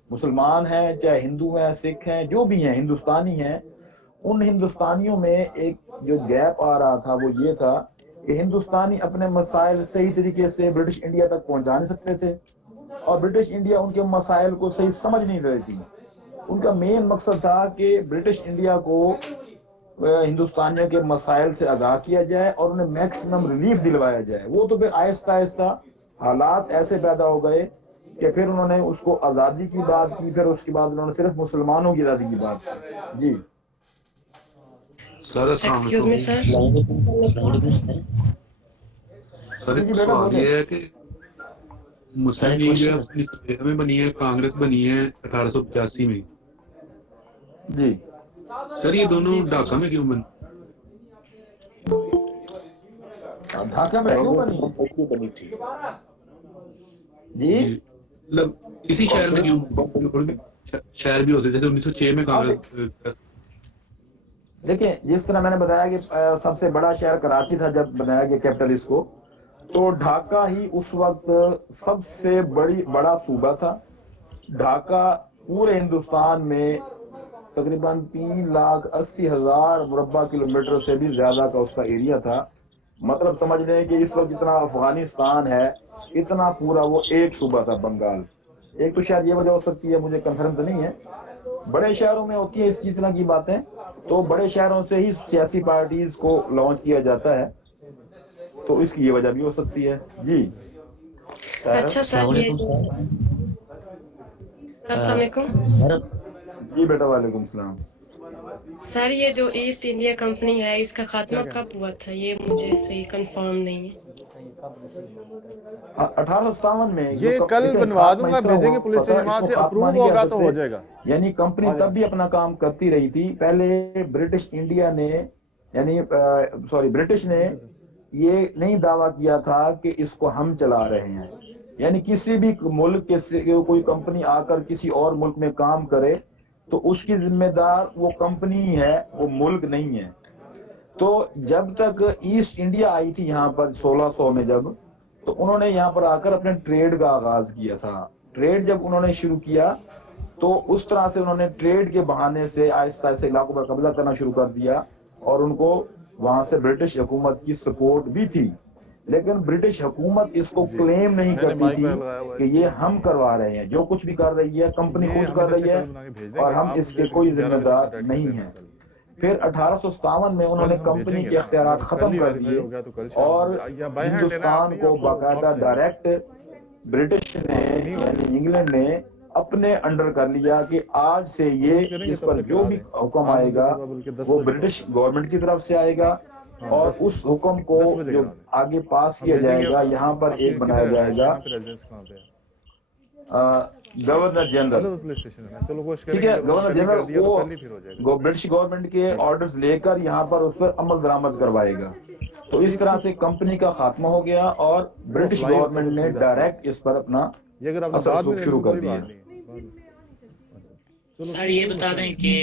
मुसलमान हैं चाहे हिंदू हैं सिख हैं जो भी हैं हिंदुस्तानी हैं, उन हिंदुस्तानियों में एक जो गैप आ रहा था वो ये था कि हिंदुस्तानी अपने मसाइल सही तरीके से ब्रिटिश इंडिया तक पहुंचा नहीं सकते थे और ब्रिटिश इंडिया उनके मसाइल को सही समझ नहीं रही थी। उनका मेन मकसद था कि ब्रिटिश इंडिया को हिंदुस्तानियों के मसाइल से आगाह किया जाए और उन्हें मैक्सिमम रिलीफ दिलवाया जाए। वो तो फिर आहिस्ता आहिस्ता हालात ऐसे पैदा हो गए कि फिर उन्होंने उसको आज़ादी की बात की, फिर उसके बाद उन्होंने सिर्फ मुसलमानों की आज़ादी की बात की। जी एक्सक्यूज मी सर। सवाल ये है कि मुस्लिम लीग जो है 1913 में बनी है, कांग्रेस बनी है 1885 में। जी सर ये दोनों ढाका में क्यों बनी? ढाका में क्यों बनी थी? जी मतलब इसी शहर में क्यों? शहर भी होते जैसे 1906 में कांग्रेस। देखिए जिस तरह मैंने बताया कि सबसे बड़ा शहर कराची था जब बनाया गया कैपिटल इसको, तो ढाका ही उस वक्त सबसे बड़ा सूबा था। ढाका पूरे हिंदुस्तान में तकरीबन 3,80,000 मुरब्बा किलोमीटर से भी ज्यादा का उसका एरिया था। मतलब समझ लें कि इस वक्त जितना अफगानिस्तान है इतना पूरा वो एक सूबा था बंगाल। एक तो शायद ये वजह हो सकती है, मुझे कंफर्म तो नहीं है, बड़े शहरों में होती है इस जितना की बातें, तो बड़े शहरों से ही सियासी पार्टीज को लॉन्च किया जाता है, तो इसकी ये वजह भी हो सकती है। जी अच्छा सर अस्सलाम वालेकुम। जी बेटा वालेकुम सलाम। सर ये जो ईस्ट इंडिया कंपनी है इसका खात्मा कब हुआ था, ये मुझे सही कंफर्म नहीं है। 1857 में। ये कल बनवा दूंगा, भेजेंगे पुलिस से, वहां से अप्रूव होगा तो हो जाएगा। यानी कंपनी तब भी अपना काम करती रही थी। पहले ब्रिटिश इंडिया ने यानी ब्रिटिश ने ये नहीं दावा किया था कि इसको हम चला रहे हैं। यानी किसी भी मुल्क के कोई कंपनी आकर किसी और मुल्क में काम करे तो उसकी जिम्मेदार वो कंपनी है, वो मुल्क नहीं है। तो जब तक ईस्ट इंडिया आई थी यहाँ पर 1600 में जब, तो उन्होंने यहाँ पर आकर अपने ट्रेड का आगाज किया था। ट्रेड जब उन्होंने शुरू किया तो उस तरह से उन्होंने ट्रेड के बहाने से आहिस्ता आहिस्ता इलाकों पर कब्जा करना शुरू कर दिया और उनको वहां से ब्रिटिश हुकूमत की सपोर्ट भी थी। लेकिन ब्रिटिश हुकूमत इसको क्लेम नहीं करती थी कि ये हम करवा रहे हैं, जो कुछ भी कर रही है कंपनी खुद कर रही है और हम इसके कोई जिम्मेदार नहीं हैं। फिर 1857 में उन्होंने कंपनी के इख्तियारात खत्म कर दिए और हिंदुस्तान को बाकायदा डायरेक्ट ब्रिटिश ने यानी इंग्लैंड ने अपने अंडर कर लिया कि आज से ये इस पर जो भी हुक्म आएगा वो ब्रिटिश गवर्नमेंट की तरफ से आएगा اور اس حکم کو جو آگے پاس کیا جائے گا یہاں پر ایک بنایا جائے گا گورنر جنرل، ٹھیک ہے. گورنر جنرل وہ برٹش گورنمنٹ کے آرڈرز لے کر یہاں پر اس پر عمل درآمد کروائے گا. تو اس طرح سے کمپنی کا خاتمہ ہو گیا اور برٹش گورنمنٹ نے ڈائریکٹ اس پر اپنا اثر رسوخ شروع کر دیا. سر یہ بتا دیں کہ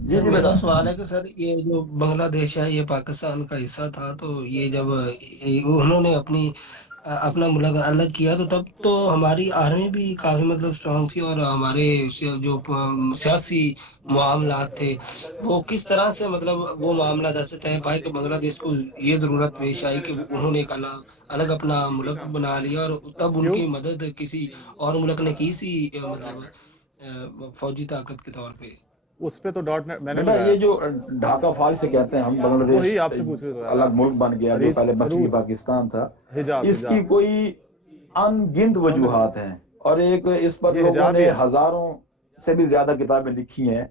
جی جی میرا سوال ہے کہ سر یہ جو بنگلہ دیش ہے یہ پاکستان کا حصہ تھا، تو یہ جب انہوں نے اپنا ملک الگ کیا تو تب تو ہماری آرمی بھی کافی مطلب اسٹرانگ تھی، اور ہمارے جو سیاسی معاملات تھے وہ کس طرح سے مطلب وہ معاملہ دست طے پائے کہ بنگلہ دیش کو یہ ضرورت پیش آئی کہ انہوں نے ایک الگ اپنا ملک بنا لیا، اور تب ان کی مدد کسی اور ملک نے کی سی مطلب فوجی طاقت کے طور پہ. اس پہ تو ڈاٹ نیٹ میں نے یہ جو ڈھاکہ فال سے کہتے ہیں ہم، بنگلہ دیش الگ ملک بن گیا جو پہلے مشرقی پاکستان تھا، اس کی کوئی ان گنت وجوہات ہیں، اور ایک اس پر لوگوں نے ہزاروں سے بھی زیادہ کتابیں لکھی ہیں.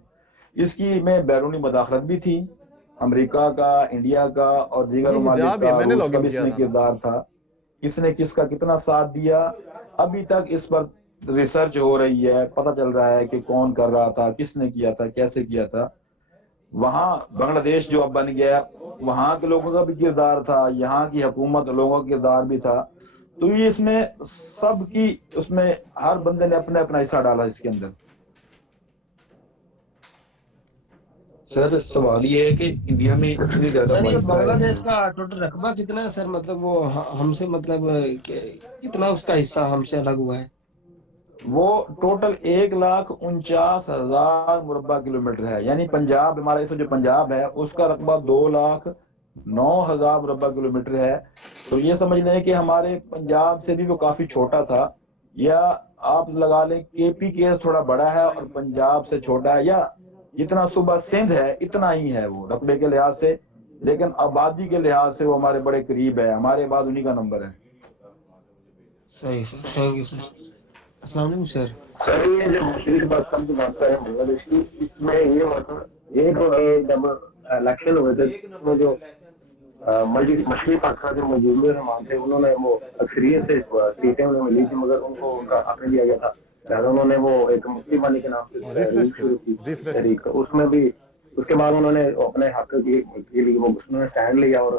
اس کی میں بیرونی مداخلت بھی تھی، امریکہ کا، انڈیا کا اور دیگر ممالک کا، روس کا بھی اس میں کردار تھا. کس نے کس کا کتنا ساتھ دیا ابھی تک اس پر ریسرچ ہو رہی ہے، پتہ چل رہا ہے کہ کون کر رہا تھا، کس نے کیا تھا، کیسے کیا تھا. وہاں بنگلہ دیش جو اب بن گیا وہاں کے لوگوں کا بھی کردار تھا، یہاں کی حکومت لوگوں کا کردار بھی تھا. تو یہ اس میں سب کی، اس میں ہر بندے نے اپنا اپنا حصہ ڈالا اس کے اندر. سر سوال یہ ہے کہ انڈیا میں اتنی زیادہ سر یہ بنگلہ دیش کا ٹوٹل رقبہ کتنا ہے سر؟ مطلب وہ ہم سے مطلب کتنا اس کا حصہ ہم سے الگ ہوا ہے؟ وہ ٹوٹل 1,49,000 مربع کلومیٹر ہے. یعنی پنجاب، ہمارا اس جو پنجاب ہے اس کا رقبہ 2,09,000 مربع کلومیٹر ہے. تو یہ سمجھ لیں کہ ہمارے پنجاب سے بھی وہ کافی چھوٹا تھا، یا آپ لگا لیں کے پی کے تھوڑا بڑا ہے اور پنجاب سے چھوٹا ہے، یا جتنا صوبہ سندھ ہے اتنا ہی ہے وہ رقبے کے لحاظ سے، لیکن آبادی کے لحاظ سے وہ ہمارے بڑے قریب ہے، ہمارے بعد انہی کا نمبر ہے. صحیح سر، تھینک یو سر. السلام علیکم سر. سر یہ جو مشرقی پاکستان کی بات ہے بنگلہ دیش کی، اس میں یہ مطلب ایک جب الیکشن ہوئے تھے اس میں جو مشرقی پاکستان سے موجود رہنما تھے انہوں نے وہ اکثریت سے سیٹیں انہیں ملی تھی، مگر ان کو ان کا حق نہیں دیا گیا تھا. لہٰذا انہوں نے وہ ایک مفتی بانی کے نام سے تحریک شروع کی تحریک. اس میں بھی اس کے بعد انہوں نے اپنے حق کے لیے وہ اس میں سٹینڈ لیا اور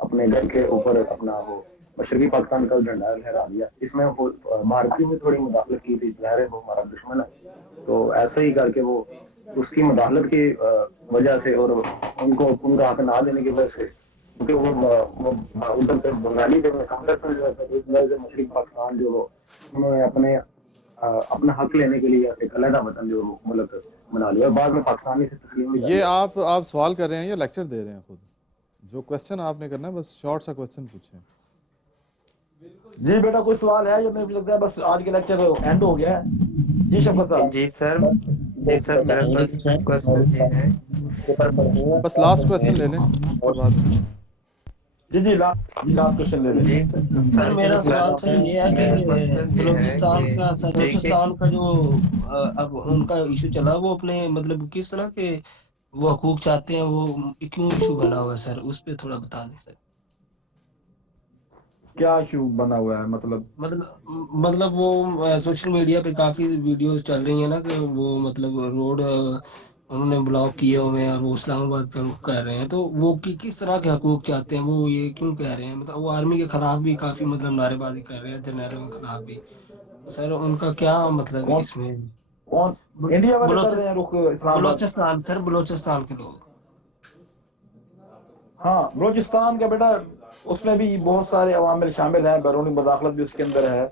اپنے گھر کے اوپر اپنا وہ مشرقی پاکستان کا جھنڈا لہرا دیا. اس میں بھارتی میں تھوڑی مداخلت کی تھی، ظاہر ہے وہ ہمارا دشمن ہے، تو ایسا ہی کر کے وہ اس کی مداخلت کی وجہ سے اور ان کو ان کا حق نہ دینے کی وجہ سے، کیونکہ وہ ادھر سے بنگالی تھے، مشرقی پاکستان جو انہوں نے اپنا حق لینے کے لیے ایک علیحدہ وطن جو ملک بنا لیا اور بعد میں پاکستانی سے تسلیم. یہ آپ سوال کر رہے ہیں یا لیکچر دے رہے ہیں خود؟ جو کوسچن آپ نے کرنا ہے بس شارٹ سا کوسچن پوچھیں. جی بیٹا کوئی سوال ہے یا مجھے لگتا ہے بس آج کے لیکچر اینڈ ہو گیا ہے؟ جی شفقت صاحب. جی سر میرا کوسچن یہ ہے، بس لاسٹ کوسچن لے لیں اس کے بعد. جی لاسٹ کوسچن لے لیں. سر میرا سوال سر یہ ہے کہ بلوچستان کا جو اب ان کا ایشو چلا وہ اپنے مطلب کس طرح کے وہ حقوق چاہتے ہیں، وہ کیوں ایشو بنا ہوا ہے سر؟ اس پہ تھوڑا بتا دیں سر. کیا ایشو بنا ہوا ہے مطلب وہ سوشل میڈیا پہ کافی ویڈیوز چل رہی ہیں نا کہ وہ مطلب روڈ انہوں نے بلاک کیے ہوئے ہیں اور وہ اسلام آباد کا رخ کر رہے ہیں، تو وہ کس طرح کے حقوق چاہتے ہیں؟ وہ یہ کیوں کہہ رہے ہیں؟ مطلب وہ آرمی کے خلاف بھی کافی مطلب نعرے بازی کر رہے ہیں، جرنیلوں کے خلاف بھی. سر ان کا کیا مطلب اس میں؟ کون انڈیا والے کر رہے ہیں رخ اسلام آباد؟ بلوچستان سر، بلوچستان کے لوگ. ہاں بلوچستان کا بیٹا اس میں بھی بہت سارے عوامل شامل ہیں، بیرونی مداخلت بھی اس کے اندر ہے،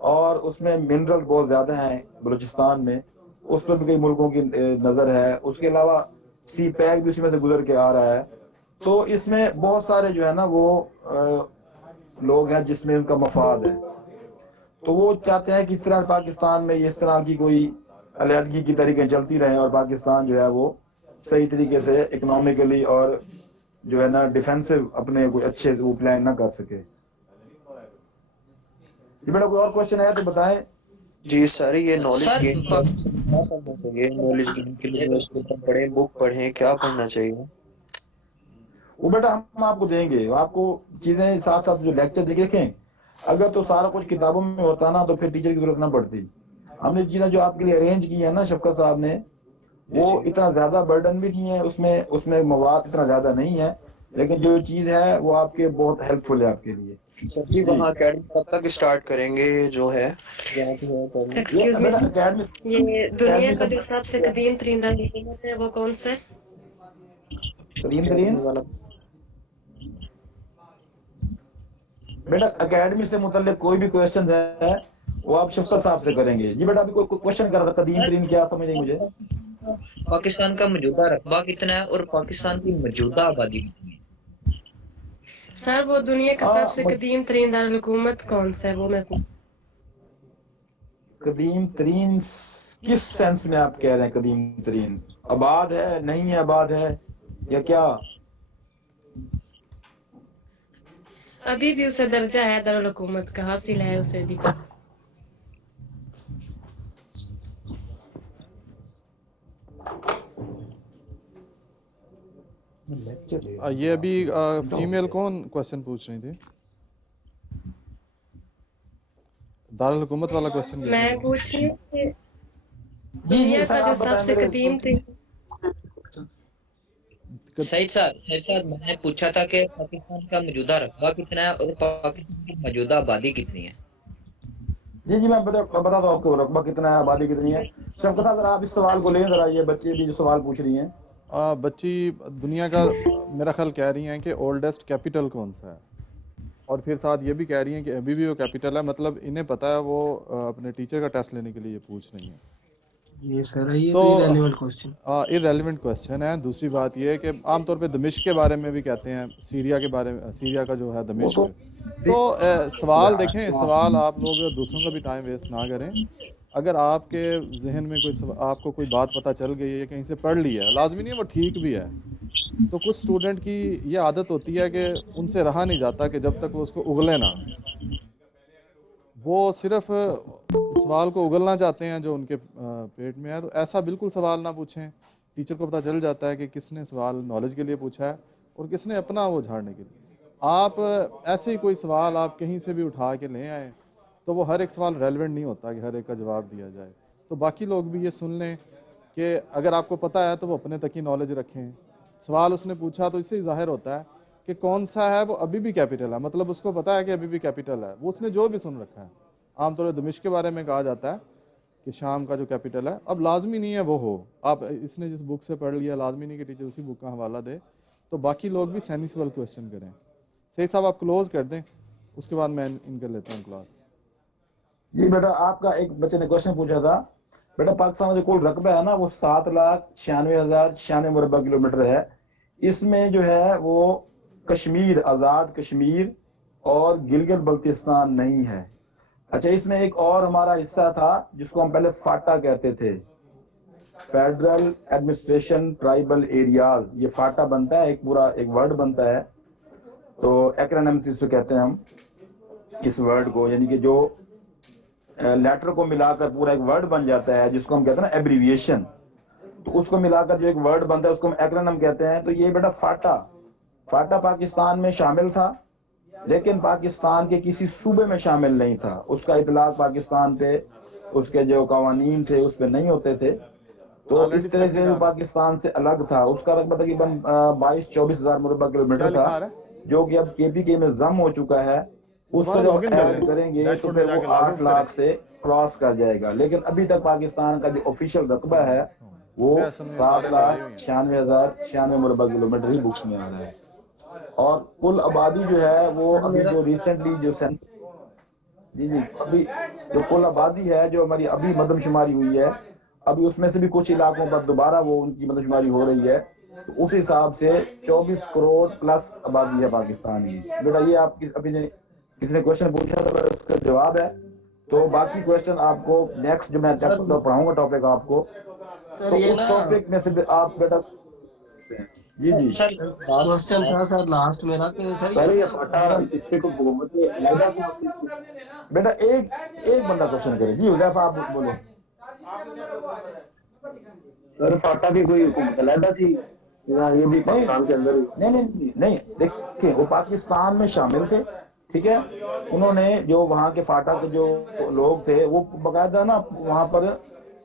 اور اس میں منرل بہت زیادہ ہیں بلوچستان میں، اس پر بھی کئی ملکوں کی نظر ہے. اس کے علاوہ سی پیک بھی اس میں سے گزر کے آ رہا ہے. تو اس میں بہت سارے جو ہے نا وہ لوگ ہیں جس میں ان کا مفاد ہے. تو وہ چاہتے ہیں کہ اس طرح پاکستان میں اس طرح کی کوئی علیحدگی کی طریقیں چلتی رہیں اور پاکستان جو ہے وہ صحیح طریقے سے اکنامکلی اور جو ہے نا ڈیفینسو اپنے کوئی اچھے وہ پلان نہ کر سکے. یہ بیٹا کوئی اور کوشچن ہے تو بتائیں. جی سر یہ نالج سر گین کیا پڑھنا چاہیے؟ نالج گین کے لیے نیوز پیپر پڑھیں، بک پڑھیں، کیا پڑھنا چاہیے؟ وہ بیٹا ہم آپ کو دیں گے، آپ کو چیزیں ساتھ ساتھ جو لیکچر دیکھیں، اگر تو سارا کچھ کتابوں میں ہوتا نا تو پھر ٹیچر کی ضرورت نہ پڑتی. ہم نے چیزیں جو آپ کے لیے ارینج کی ہے نا شفقت صاحب نے، وہ اتنا زیادہ برڈن بھی نہیں ہے، اس میں مواد اتنا زیادہ نہیں ہے، لیکن جو چیز ہے وہ آپ کے بہت ہیلپ فل ہے آپ کے لیے. سر جی وہاں اکیڈمی کب تک اسٹارٹ کریں گے جو ہے جہاں پہ ہے اکیڈمی؟ ایکسکیوز می اکیڈمی یہ دنیا کا جو سب سے قدیم ترین دارالحکومت ہے وہ کون سا ہے؟ قدیم ترین اکیڈمی والا بیٹا اکیڈمی سے متعلق کوئی بھی کوشچن ہے وہ آپ شفقت صاحب سے کریں گے. جی بیٹا ابھی کوئی کوشچن کر رہا تھا قدیم ترین کیا سمجھ نہیں مجھے. پاکستان کا موجودہ رقبہ کتنا ہے اور پاکستان کی موجودہ آبادی کتنی ہے؟ سر وہ دنیا کا سب سے قدیم ترین دارالحکومت کون سا ہے وہ میں قدیم ترین کس سینس میں آپ کہہ رہے ہیں؟ قدیم ترین آباد ہے، نہیں ہے آباد ہے یا کیا؟ ابھی بھی اسے درجہ ہے دارالحکومت کا، حاصل ہے اسے بھی. یہ ابھی ای میل کون کوشچن پوچھ رہی تھی؟ دارالحکومت والا کوشچن میں پوچھ رہی ہوں کہ دنیا کا جو سب سے قدیم ترین سعید صاحب میں نے پوچھا تھا کہ پاکستان کا موجودہ رقبہ کتنا ہے اور پاکستان کی موجودہ آبادی کتنی ہے؟ جی میں بتا دوں آپ کو رقبہ کتنا ہے، آبادی کتنی ہے. شفقت صاحب ذرا آپ اس سوال کو لیں ذرا، یہ بچے بھی جو سوال پوچھ رہی ہیں. بچی دنیا کا میرا خیال کہہ رہی ہیں کہ اولڈسٹ کیپٹل کون سا ہے، اور پھر ساتھ یہ بھی کہہ رہی ہیں کہ ابھی بھی وہ کیپٹل ہے. مطلب انہیں پتہ ہے، وہ اپنے ٹیچر کا ٹیسٹ لینے کے لیے یہ پوچھ رہی ہیں. یہ سر یہ تو irrelevant question. irrelevant question ہے. دوسری بات یہ ہے کہ عام طور پہ دمشق کے بارے میں بھی کہتے ہیں، سیریا کے بارے میں، سیریا کا جو ہے دمشق. تو سوال دیکھیں، سوال آپ لوگ دوسروں کا بھی ٹائم ویسٹ نہ کریں. اگر آپ کے ذہن میں آپ کو کوئی بات پتہ چل گئی ہے یا کہیں سے پڑھ لی ہے، لازمی نہیں ہے وہ ٹھیک بھی ہے. تو کچھ اسٹوڈنٹ کی یہ عادت ہوتی ہے کہ ان سے رہا نہیں جاتا کہ جب تک وہ اس کو اگلے نہ، وہ صرف سوال کو اگلنا چاہتے ہیں جو ان کے پیٹ میں ہے. تو ایسا بالکل سوال نہ پوچھیں. ٹیچر کو پتہ چل جاتا ہے کہ کس نے سوال نالج کے لیے پوچھا ہے اور کس نے اپنا وہ جھاڑنے کے لیے. آپ ایسے ہی کوئی سوال آپ کہیں سے بھی اٹھا کے لے آئیں تو وہ ہر ایک سوال ریلیونٹ نہیں ہوتا کہ ہر ایک کا جواب دیا جائے. تو باقی لوگ بھی یہ سن لیں کہ اگر آپ کو پتہ ہے تو وہ اپنے تک ہی نالج رکھیں. سوال اس نے پوچھا تو اس سے ظاہر ہوتا ہے کہ کون سا ہے وہ ابھی بھی کیپٹل ہے، مطلب اس کو پتہ ہے کہ ابھی بھی کیپٹل ہے، وہ اس نے جو بھی سن رکھا ہے. عام طور پر دمشق کے بارے میں کہا جاتا ہے کہ شام کا جو کیپٹل ہے. اب لازمی نہیں ہے وہ ہو، آپ اس نے جس بک سے پڑھ لیا لازمی نہیں کہ ٹیچر اسی بک کا حوالہ دے. تو باقی لوگ بھی سینسیبل کویسچن کریں. سعید صاحب آپ کلوز کر دیں، اس کے بعد میں ان کر لیتا ہوں کلاس. جی بیٹا آپ کا ایک بچے نے کوشچن پوچھا تھا. بیٹا پاکستان میں جو کل رقبہ ہے نا وہ 7,96,096 مربع کلومیٹر ہے. اس میں جو ہے وہ کشمیر، آزاد کشمیر اور گلگت بلتستان نہیں ہے. اچھا اس میں ایک اور ہمارا حصہ تھا جس کو ہم پہلے فاٹا کہتے تھے، فیڈرل ایڈمنسٹریشن ٹرائبل ایریاز. یہ فاٹا بنتا ہے، ایک پورا ایک ورڈ بنتا ہے. تو ایکرونیم سے کہتے ہیں ہم اس ورڈ کو، یعنی کہ جو لیٹر کو ملا کر پورا ایک ورڈ بن جاتا ہے جس کو ہم کہتے ہیں نا ایبریویشن. تو اس کو ملا کر جو ایک ورڈ بنتا ہے اس کو ہم ایکرونیم کہتے ہیں. تو یہ بیٹا فاٹا پاکستان میں شامل تھا لیکن پاکستان کے کسی صوبے میں شامل نہیں تھا. اس کا اطلاق پاکستان پہ اس کے جو قوانین تھے اس پہ نہیں ہوتے تھے. تو اس طرح سے پاکستان سے الگ تھا. اس کا رقبہ تقریباً 22-24 ہزار مربع کلومیٹر تھا، جو کہ اب KPK میں ضم ہو چکا ہے. اس کو جب ایڈ کریں گے تو پھر وہ 8 لاکھ سے کراس کر جائے گا. لیکن ابھی تک پاکستان کا جو آفیشیل رقبہ ہے وہ 7,96,096 مربع کلومیٹر ہی بکس میں آ رہا ہے. اور کل آبادی جو ہے وہ ابھی جو ریسنٹلی جو جی ابھی جو کل آبادی ہے جو ہماری ابھی مردم شماری ہوئی ہے، ابھی اس میں سے بھی کچھ علاقوں پر دوبارہ وہ ان کی مردم شماری ہو رہی ہے. تو اس حساب سے 24 کروڑ پلس آبادی ہے پاکستان کی. بیٹا یہ آپ کی ابھی نے کسی نے کوشچن پوچھا تھا، اس کا جواب ہے. تو باقی کوشچن آپ کو نیکسٹ جو میں پڑھاؤں گا ٹاپک آپ کو، تو اس ٹاپک میں سے آپ بیٹا जी जी सर क्वेश्चन था सर लास्ट मेरा कि सर सर ये फाटा इससे को हुकूमत अलहदा क्यों होती थी? बेटा एक बंदा क्वेश्चन करे जी। हुजैफा आप बोले। सर फाटा की कोई हुकूमत अलहदा थी या ये भी नहीं पाकिस्तान के अंदर ही? नहीं देखिए वो पाकिस्तान में शामिल थे, ठीक है। उन्होंने जो वहाँ के फाटा के जो लोग थे वो बकायदा ना वहाँ पर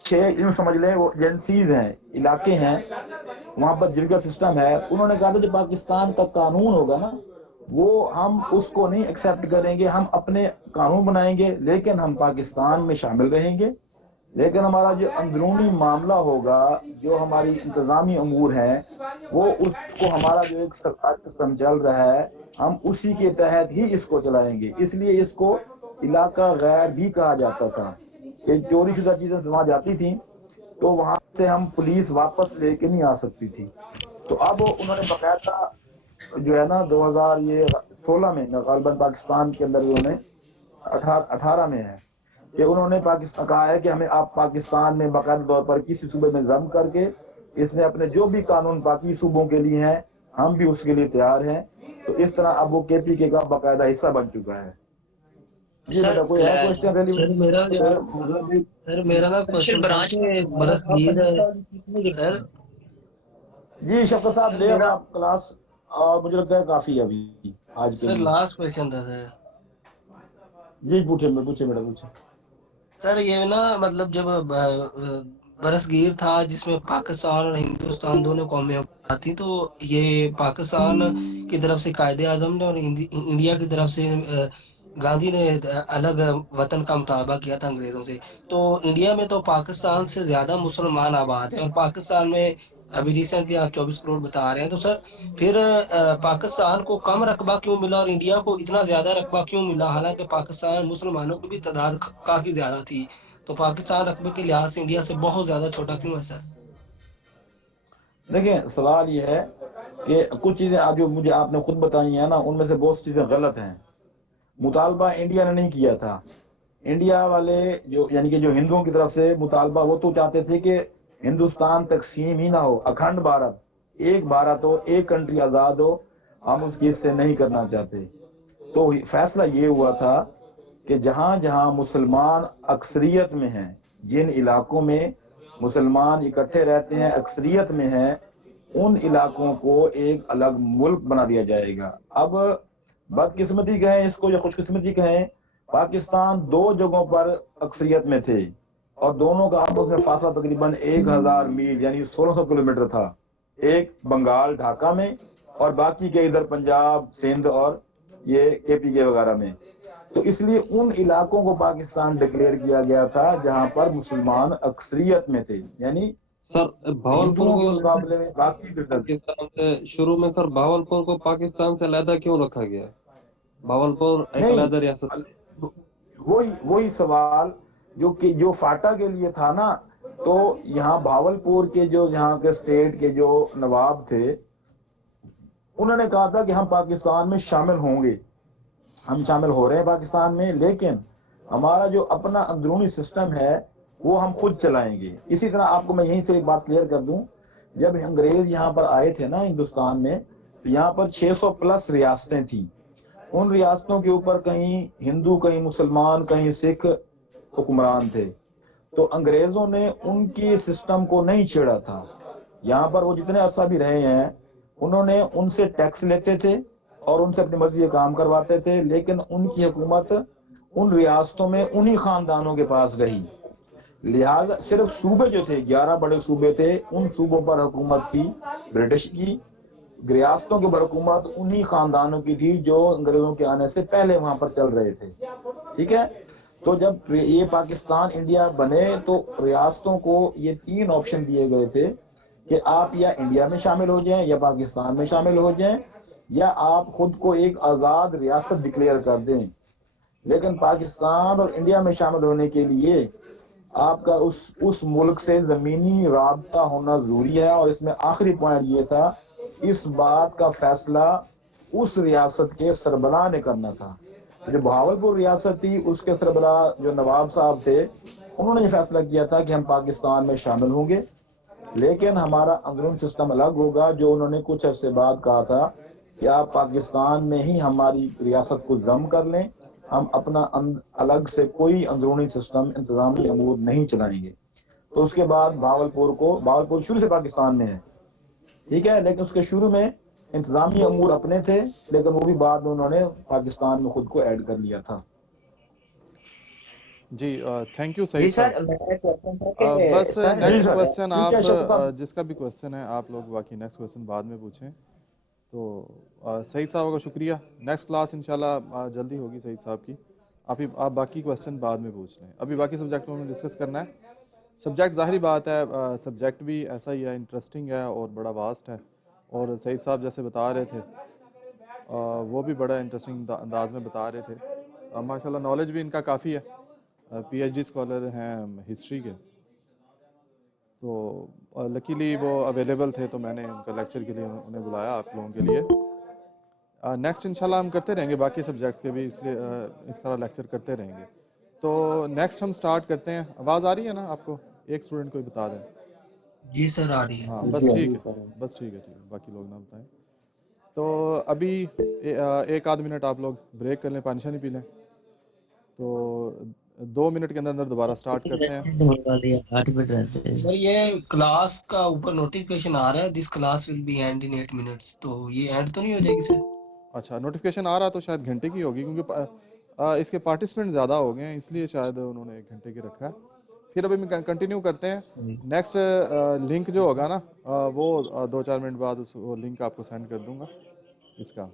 6 यूं समझ लें वो एजेंसीज हैं, इलाके हैं, वहाँ पर जिनका सिस्टम है। उन्होंने कहा था जो पाकिस्तान का कानून होगा ना वो हम उसको नहीं एक्सेप्ट करेंगे, हम अपने कानून बनाएंगे लेकिन हम पाकिस्तान में शामिल रहेंगे, लेकिन हमारा जो अंदरूनी मामला होगा, जो हमारी इंतजामी अमूर हैं, वो उसको हमारा जो एक सरकार सिस्टम चल रहा है हम उसी के तहत ही इसको चलाएंगे। इसलिए इसको इलाका गैर भी कहा जाता था। ये चोरी शुदा चीजें वहां जाती थी तो वहां से हम पुलिस वापस लेके नहीं आ सकती थी। तो अब उन्होंने बकायदा जो है ना 2016 में गालिबन पाकिस्तान के अंदर उन्होंने 18 में है कि उन्होंने पाकिस्तान कहा है कि हमें आप पाकिस्तान में बाकायदा तौर पर किसी सूबे में जम करके इसने अपने जो भी कानून बाकी सूबों के लिए हैं हम भी उसके लिए तैयार हैं। तो इस तरह अब वो KPK का बाकायदा हिस्सा बन चुका है। जी बेटा कोई है क्वेश्चन? सर मेरा ना क्वेश्चन बरसगीर सर जी शफकत साहब ले आप क्लास और मुझे लगता है काफी है अभी आज के सर लिए। लास्ट क्वेश्चन था सर। जी पूछे बेटा पूछे। सर ये ना मतलब जब बरसगीर था जिसमें पाकिस्तान और हिंदुस्तान दोनों कौमें आती तो ये पाकिस्तान की तरफ से कायदे आजम ने और इंडिया की तरफ से गांधी ने अलग वतन का मुतालबा किया था अंग्रेजों से। तो इंडिया में तो पाकिस्तान से ज्यादा मुसलमान आबाद है और पाकिस्तान में अभी रिसेंटली आप 24 करोड़ बता रहे हैं। तो सर फिर पाकिस्तान को कम रकबा क्यों मिला और इंडिया को इतना ज्यादा रकबा क्यों मिला, हालांकि पाकिस्तान मुसलमानों की भी तादाद काफी ज्यादा थी। तो पाकिस्तान रकबे के लिहाज से इंडिया से बहुत ज्यादा छोटा क्यों है सर? देखिए सवाल ये है कि कुछ चीजें आज जो मुझे आपने खुद बताई हैं ना उनमें से बहुत चीजें गलत हैं। मुतालबा इंडिया ने नहीं किया था। इंडिया वाले जो यानी कि जो हिंदुओं की तरफ से मुतालबा वो तो चाहते थे कि हिंदुस्तान तकसीम ही ना हो, अखंड भारत, एक भारत हो, एक कंट्री आजाद हो, हम उसकी हिस्से नहीं करना चाहते। तो फैसला ये हुआ था कि जहां जहां मुसलमान अक्सरियत में हैं, जिन इलाकों में मुसलमान इकट्ठे रहते हैं अक्सरियत में हैं, उन इलाकों को एक अलग मुल्क बना दिया जाएगा। अब बदकिस्मती कहें इसको या खुशकिस्मती कहें, पाकिस्तान 2 जगहों पर अक्सरियत में थे और दोनों का आपस में फासला तकरीबन 1000 मील यानी 1600 किलोमीटर था। एक बंगाल ढाका में और बाकी के इधर पंजाब सिंध और ये KPK वगैरह में। तो इसलिए उन इलाकों को पाकिस्तान डिक्लेयर किया गया था जहां पर मुसलमान अक्सरियत में थे, यानी सर भावलपुर हिंदुओं के को मुकाबले में बाकी पाकिस्तान से शुरू में सर भावलपुर को पाकिस्तान से अलहदा क्यों रखा गया? भावलपुर एक अलहदा रियासत। वही सवाल जो फाटा के लिए था ना, तो यहाँ भावलपुर के जो यहाँ के स्टेट के जो नवाब थे उन्होंने कहा था कि हम पाकिस्तान में शामिल होंगे, हम शामिल हो रहे हैं पाकिस्तान में, लेकिन हमारा जो अपना अंदरूनी सिस्टम है वो हम खुद चलाएंगे। इसी तरह आपको मैं यहीं से एक बात क्लियर कर दूं, जब अंग्रेज यहाँ पर आए थे ना हिंदुस्तान में, तो यहाँ पर 600 प्लस रियासतें थी। उन रियासतों के ऊपर कहीं हिंदू, कहीं मुसलमान, कहीं सिख हुक्मरान थे। तो अंग्रेजों ने उनकी सिस्टम को नहीं छेड़ा था। यहाँ पर वो जितने अरसा भी रहे हैं उन्होंने उनसे टैक्स लेते थे और उनसे अपनी मर्जी के काम करवाते थे, लेकिन उनकी हुकूमत उन रियासतों में उन्हीं खानदानों के पास रही। लिहाजा सिर्फ सूबे जो थे 11 बड़े सूबे थे, उन सूबों पर हुकूमत थी ब्रिटिश की, रियासतों के ऊपर हुकूमत उन्हीं खानदानों की थी जो अंग्रेजों के आने से पहले वहां पर चल रहे थे। ठीक है, तो जब ये पाकिस्तान इंडिया बने तो रियासतों को ये 3 ऑप्शन दिए गए थे कि आप या इंडिया में शामिल हो जाएं या पाकिस्तान में शामिल हो जाएं या आप खुद को एक आजाद रियासत डिक्लेयर कर दें। लेकिन पाकिस्तान और इंडिया में शामिल होने के लिए आपका उस मुल्क से जमीनी राबता होना जरूरी है। और इसमें आखिरी पॉइंट ये था, इस बात का फैसला उस रियासत के सरबराह ने करना था। जो भावलपुर रियासत थी उसके सरबराह जो नवाब साहब थे उन्होंने ये फैसला किया था कि हम पाकिस्तान में शामिल होंगे, लेकिन हमारा अंदरून सिस्टम अलग होगा, जो उन्होंने कुछ अरसे बाद कहा था कि आप पाकिस्तान में ही हमारी रियासत को जम कर लें, हम अपना अलग से कोई अंदरूनी सिस्टम इंतजामी अमूर नहीं चलाएंगे। तो उसके बाद भावलपुर शुरू से पाकिस्तान में है, ठीक है, लेकिन उसके शुरू में इंतजामी अमूर अपने थे, लेकिन वो भी बाद में उन्होंने पाकिस्तान में खुद को ऐड कर लिया था। जी थैंक यू जी सईद सर, साहब। मेरा क्वेश्चन था कि बस सर नेक्स्ट सर, क्वेश्चन ठीक है, अशोक आप साहब। जिसका भी क्वेश्चन है आप लोग बाकी नेक्स्ट क्वेश्चन बाद में पूछें। तो सईद साहब का शुक्रिया। नेक्स्ट क्लास इंशाल्लाह जल्दी होगी सईद साहब की। आप बाकी क्वेश्चन बाद में पूछ लें, अभी बाकी सब्जेक्ट में डिस्कस करना है। सब्जेक्ट ज़ाहिरी बात है, सब्जेक्ट भी ऐसा ही है, इंटरेस्टिंग है और बड़ा वास्ट है। और सईद साहब जैसे बता रहे थे वो भी बड़ा इंटरेस्टिंग अंदाज में बता रहे थे। माशाल्लाह नॉलेज भी इनका काफ़ी है, पीएचडी स्कॉलर हैं हिस्ट्री के। तो लकीली वो अवेलेबल थे तो मैंने उनका लेक्चर के लिए उन्हें बुलाया आप लोगों के लिए। नेक्स्ट इंशाल्लाह हम करते रहेंगे बाकी सब्जेक्ट्स के भी, इसलिए इस तरह लेक्चर करते रहेंगे। तो नेक्स्ट हम स्टार्ट करते हैं। आवाज़ आ रही है ना आपको? एक स्टूडेंट को ही बता दें। जी सर आ रही है। हाँ बस ठीक है, बस ठीक है, बाकी लोग ना बताएं। तो अभी एक आध मिनट आप लोग ब्रेक कर लें, पानी शानी पी लें। तो 2 मिनट के अंदर अंदर दोबारा स्टार्ट करते हैं। सर ये क्लास का ऊपर नोटिफिकेशन आ रहा है, this class will be and in 8 minutes, तो ये एंड तो नहीं हो जाएगी सर? अच्छा, नोटिफिकेशन आ रहा तो शायद घंटे की होगी, क्योंकि इसके पार्टिसिपेंट ज़्यादा हो गए हैं, इसलिए शायद उन्होंने 1 घंटे की रखा है। फिर अभी हम कंटिन्यू करते हैं। नेक्स्ट लिंक जो होगा ना वो 2-4 मिनट बाद वो लिंक आपको सेंड कर दूंगा इसका,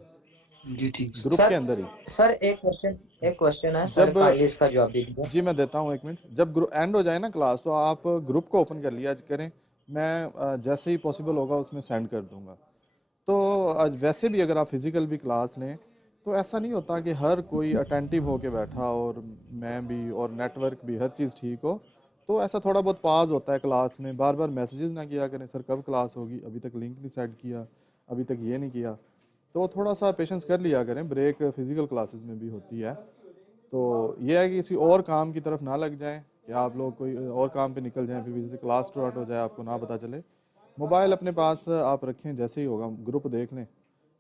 जी ठीक ग्रुप के अंदर ही। सर एक क्वेश्चन है सर, आइए इसका जवाब दीजिए। जी मैं देता हूँ, 1 मिनट। जब एंड हो जाए ना क्लास तो आप ग्रुप को ओपन कर लिया करें, मैं जैसे ही पॉसिबल होगा उसमें सेंड कर दूंगा। तो वैसे भी अगर आप फिज़िकल भी क्लास लें तो ऐसा नहीं होता कि हर कोई अटेंटिव होके बैठा और मैं भी और नेटवर्क भी हर चीज़ ठीक हो। तो ऐसा थोड़ा बहुत पाज होता है क्लास में, बार बार मैसेजेस ना किया करें सर कब क्लास होगी, अभी तक लिंक नहीं सेंड किया, अभी तक ये नहीं किया। तो थोड़ा सा पेशेंस कर लिया करें, ब्रेक फिज़िकल क्लासेस में भी होती है। तो ये है कि किसी और काम की तरफ ना लग जाएं कि आप लोग कोई और काम पे निकल जाएं, फिर जैसे क्लास स्टार्ट हो जाए आपको ना पता चले। मोबाइल अपने पास आप रखें, जैसे ही होगा ग्रुप देख लें,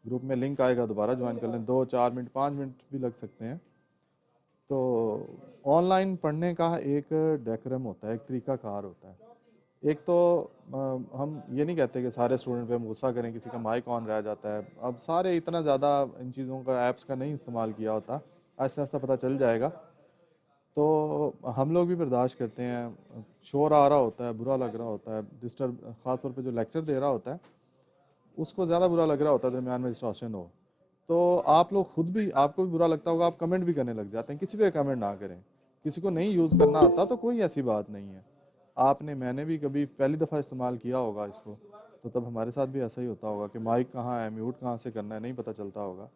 ग्रुप में लिंक आएगा दोबारा ज्वाइन कर लें। 2-4 मिनट 5 मिनट भी लग सकते हैं। तो ऑनलाइन पढ़ने का एक डेकोरम होता है, एक तरीक़ाकार होता है। एक तो हम ये नहीं कहते कि सारे स्टूडेंट पे हम गुस्सा करें, किसी का माइक ऑन रह जाता है। अब सारे इतना ज़्यादा इन चीज़ों का ऐप्स का नहीं इस्तेमाल किया होता, आहिस्ता आहिस्ता पता चल जाएगा। तो हम लोग भी बर्दाश्त करते हैं, शोर आ रहा होता है, बुरा लग रहा होता है, डिस्टर्ब, ख़ास तौर पे जो लेक्चर दे रहा होता है उसको ज़्यादा बुरा लग रहा होता है, दरमियान में डिस्ट्रैक्शन हो। तो आप लोग खुद भी, आपको भी बुरा लगता होगा, आप कमेंट भी करने लग जाते हैं। किसी पे कमेंट ना करें, किसी को नहीं यूज़ करना आता तो कोई ऐसी बात नहीं है। मैंने भी कभी पहली दफ़ा इस्तेमाल किया होगा इसको, तो तब हमारे साथ भी ऐसा ही होता होगा कि माइक कहाँ है, म्यूट कहाँ से करना है, नहीं पता चलता होगा।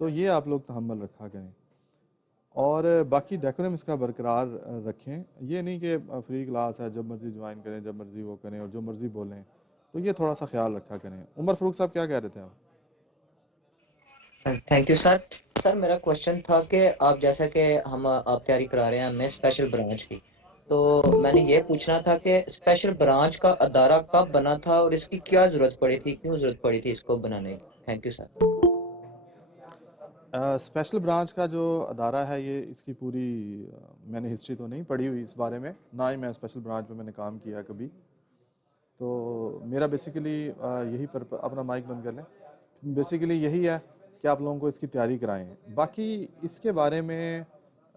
तो ये आप लोग तहम्मुल रखा करें और बाकी डेकोरम इसका बरकरार रखें। ये नहीं कि फ्री क्लास है, जब मर्ज़ी ज्वाइन करें, जब मर्ज़ी वो करें और जो मर्ज़ी बोलें। तो ये थोड़ा सा ख्याल रखा करें। उमर फ़ारूक साहब क्या कह रहे थे आप? Thank you sir. सर मेरा क्वेश्चन था कि आप जैसा कि आप तैयारी करा रहे हैं हमें स्पेशल ब्रांच की, तो मैंने ये पूछना था कि स्पेशल ब्रांच का अदारा कब बना था और इसकी क्या ज़रूरत पड़ी थी, क्यों ज़रूरत पड़ी थी इसको बनाने की? Thank you sir. Special branch का जो अदारा है ये, इसकी पूरी मैंने हिस्ट्री तो नहीं पढ़ी हुई इस बारे में, ना ही मैं स्पेशल ब्रांच में मैंने काम किया कभी। तो मेरा बेसिकली यही अपना माइक बंद कर लें, बेसिकली यही है कि आप लोगों को इसकी तैयारी कराएं। बाकी इसके बारे में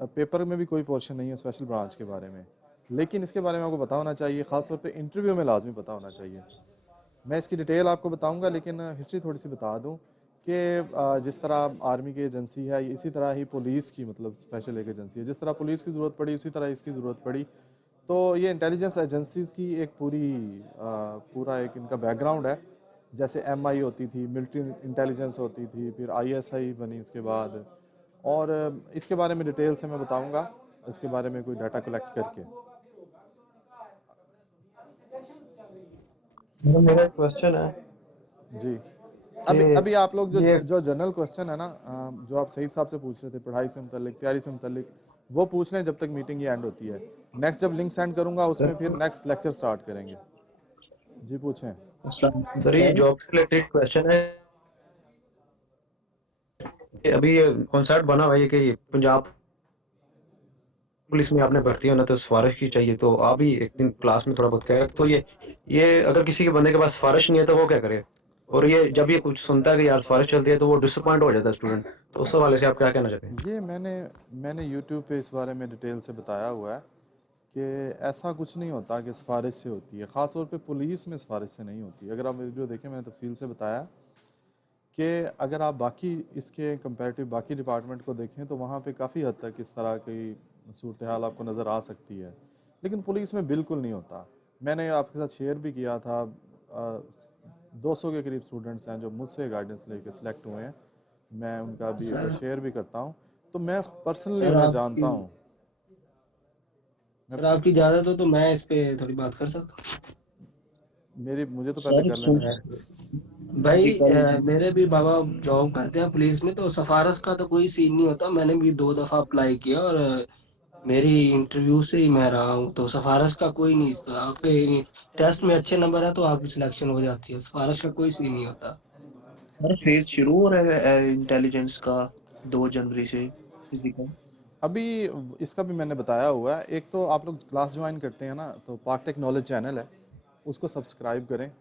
पेपर में भी कोई पोर्शन नहीं है स्पेशल ब्रांच के बारे में, लेकिन इसके बारे में आपको पता होना चाहिए, ख़ासतौर पे इंटरव्यू में लाजमी पता होना चाहिए। मैं इसकी डिटेल आपको बताऊंगा, लेकिन हिस्ट्री थोड़ी सी बता दूं कि जिस तरह आर्मी की एजेंसी है, इसी तरह ही पुलिस की, मतलब स्पेशल एक एजेंसी है। जिस तरह पुलिस की ज़रूरत पड़ी उसी तरह इसकी ज़रूरत पड़ी। तो ये इंटेलिजेंस एजेंसीज़ की एक पूरा एक इनका बैकग्राउंड है। जैसे MI होती थी, मिलिट्री इंटेलिजेंस होती थी, फिर ISI बनी इसके बाद, और इसके बारे में डिटेल से मैं बताऊंगा, इसके बारे में कोई डाटा कलेक्ट करके। मेरा क्वेश्चन है जी, अभी आप लोग जो जनरल क्वेश्चन है ना, जो आप सईद साहब से पूछ रहे थे पढ़ाई से मुतल्लिक, तैयारी से मुतल्लिक, वो पूछ लें जब तक मीटिंग ये एंड होती है। नेक्स्ट जब लिंक सेंड करूंगा उसमें फिर नेक्स्ट लेक्चर स्टार्ट करेंगे। जी पूछें। सर ये जॉब से रिलेटेड क्वेश्चन है कि अभी ये कॉन्सेप्ट बना हुआ है कि पंजाब पुलिस में आपने भर्ती होना तो सिफारिश की चाहिए, तो आप भी एक दिन क्लास में थोड़ा बहुत कहें तो ये अगर किसी के बंदे के पास सिफारिश नहीं है तो वो क्या करे, और ये जब ये कुछ सुनता है कि यार सिफारिश चलती है तो वो डिसअपॉइंट हो जाता है स्टूडेंट, तो उस हवाले से आप क्या कहना चाहते हैं? ये मैंने यूट्यूब पे इस बारे में डिटेल से बताया हुआ है कि ऐसा कुछ नहीं होता कि सिफारिश से होती है, ख़ास तौर पे पुलिस में सिफारिश से नहीं होती। अगर आप वीडियो देखें, मैंने तफसील से बताया कि अगर आप बाकी इसके कंपैरेटिव बाकी डिपार्टमेंट को देखें तो वहाँ पे काफ़ी हद तक इस तरह की सूरत हाल आपको नज़र आ सकती है, लेकिन पुलिस में बिल्कुल नहीं होता। मैंने आपके साथ शेयर भी किया था, 200 के करीब स्टूडेंट्स हैं जो मुझसे गाइडेंस लेके सिलेक्ट हुए हैं, मैं उनका भी शेयर भी करता हूँ, तो मैं पर्सनली उन्हें जानता हूँ। सर आपकी इजाज़त हो तो मैं इस पे थोड़ी बात कर सकता हूँ? मुझे तो पहले कर लेना भाई मेरे भी बाबा जॉब करते हैं पुलिस में, तो सफारश का तो कोई सीन नहीं होता। मैंने भी 2 दफ़ा अप्लाई किया और मेरी इंटरव्यू से ही मैं रहा हूँ, तो सफारश का कोई नहीं। तो आपके टेस्ट में अच्छे नंबर है तो आपकी सिलेक्शन हो जाती है, सफारश का कोई सीन नहीं होता। सर फेज शुरू हो रहा है इंटेलिजेंस का 2 जनवरी से फिजिकल। अभी इसका भी मैंने बताया हुआ है। एक तो आप लोग क्लास ज्वाइन करते हैं ना, तो पाक टेक नॉलेज चैनल है, उसको सब्सक्राइब करें।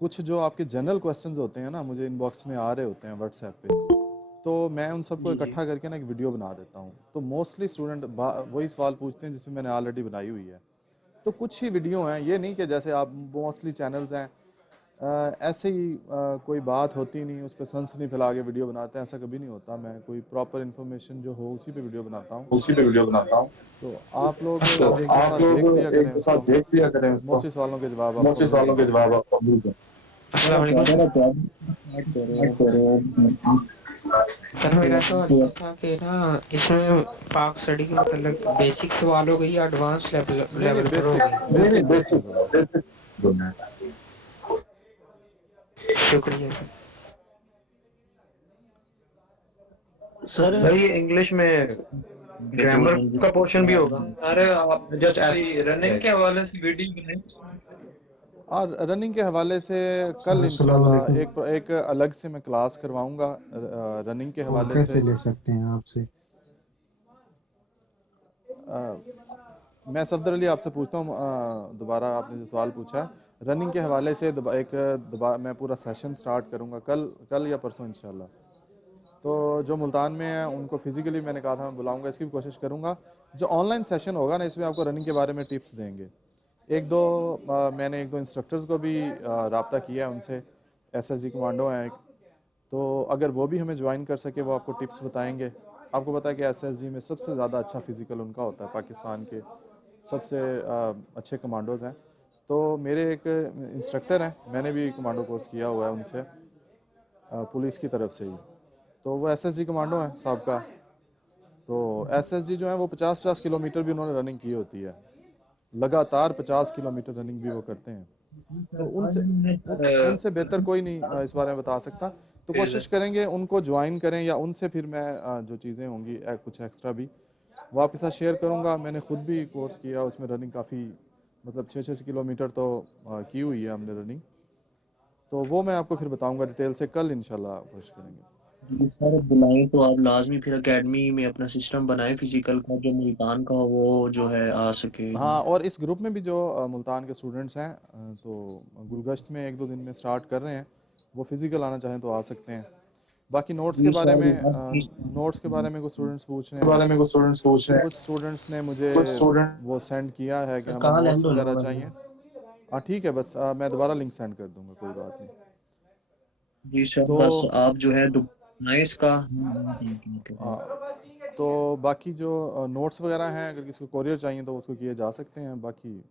कुछ जो आपके जनरल क्वेश्चंस होते हैं ना, मुझे इनबॉक्स में आ रहे होते हैं व्हाट्सएप पे, तो मैं उन सबको इकट्ठा करके ना एक वीडियो बना देता हूँ। तो मोस्टली स्टूडेंट वही सवाल पूछते हैं जिसमें मैंने ऑलरेडी बनाई हुई है। तो कुछ ही वीडियो हैं, ये नहीं कि जैसे आप मोस्टली चैनल्स हैं ऐसे ही कोई बात होती नहीं उस पर सनसनी फैला के वीडियो बनाते हैं, ऐसा कभी नहीं होता। मैं कोई प्रॉपर इन्फॉर्मेशन जो हो उसी पे वीडियो बनाता हूँ। तो आप लोग एक दफ़ा देख लिया करें, मोस्टली सवालों के जवाब आपको मिल जाए। सर मेरा तो ये था कि ना इसमें पाक स्टडी के मतलब बेसिक सवाल हो गई या एडवांस लेवल पर हो गई? बेसिक। शुक्रिया सर। ये इंग्लिश में ग्रामर का पोर्शन भी होगा? अरे आप जस्ट रनिंग के हवाले से वीडियो बनाएं। और रनिंग के हवाले से कल इंशाल्लाह एक अलग से मैं क्लास करवाऊंगा रनिंग के हवाले से। ले सकते हैं आपसे? मैं सफदर अली आपसे पूछता हूँ, दोबारा आपने जो सवाल पूछा है रनिंग के हवाले से, मैं पूरा सेशन स्टार्ट करूँगा कल या परसों इंशाल्लाह। तो जो मुल्तान में है उनको फिज़िकली मैंने कहा था मैं बुलाऊंगा, इसकी भी कोशिश करूँगा। जो ऑनलाइन सेशन होगा ना, इसमें आपको रनिंग के बारे में टिप्स देंगे। मैंने एक दो इंस्ट्रक्टर्स को भी रब्ता किया है उनसे, SSG कमांडो हैं एक, तो अगर वो भी हमें ज्वाइन कर सके वो आपको टिप्स बताएंगे। आपको पता है कि SSG में सबसे ज़्यादा अच्छा फ़िज़िकल उनका होता है, पाकिस्तान के सबसे अच्छे कमांडोज़ हैं। तो मेरे एक इंस्ट्रक्टर हैं, मैंने भी कमांडो कोर्स किया हुआ है उनसे पुलिस की तरफ से ही, तो वो SSG कमांडो हैं साहब का। तो SSG जो है वो 50-50 किलोमीटर भी उन्होंने रनिंग की होती है, लगातार 50 किलोमीटर रनिंग भी वो करते हैं। तो उनसे बेहतर कोई नहीं इस बारे में बता सकता। तो कोशिश करेंगे उनको ज्वाइन करें, या उनसे फिर मैं जो चीज़ें होंगी कुछ एक्स्ट्रा भी वो आपके साथ शेयर करूंगा। मैंने खुद भी कोर्स किया, उसमें रनिंग काफ़ी मतलब 6-6 किलोमीटर तो की हुई है हमने रनिंग, तो वो मैं आपको फिर बताऊंगा डिटेल से कल इंशाल्लाह कोशिश करेंगे। सर बुलाएं तो आप लाजमी फिर एकेडमी में अपना सिस्टम बनाएं फिजिकल का, जो मुल्तान का वो जो है आ सके। हाँ, और इस ग्रुप में भी जो मुल्तान के स्टूडेंट्स हैं तो गुलगश्त में 1-2 दिन में स्टार्ट कर रहे हैं, वो फिजिकल आना चाहें तो आ सकते हैं। बाकी नोट्स के बारे में कुछ स्टूडेंट्स पूछ रहे हैं, कुछ स्टूडेंट्स ने मुझे वो सेंड किया है कि हमें नोट्स वगैरह चाहिए। हाँ ठीक है, बस मैं दोबारा लिंक सेंड कर दूंगा, कोई बात नहीं जी सर। तो बस आप जो है इसका तो बाकी जो नोट्स वगैरह हैं अगर किसी को कोरियर चाहिए तो उसको किए जा सकते हैं। बाकी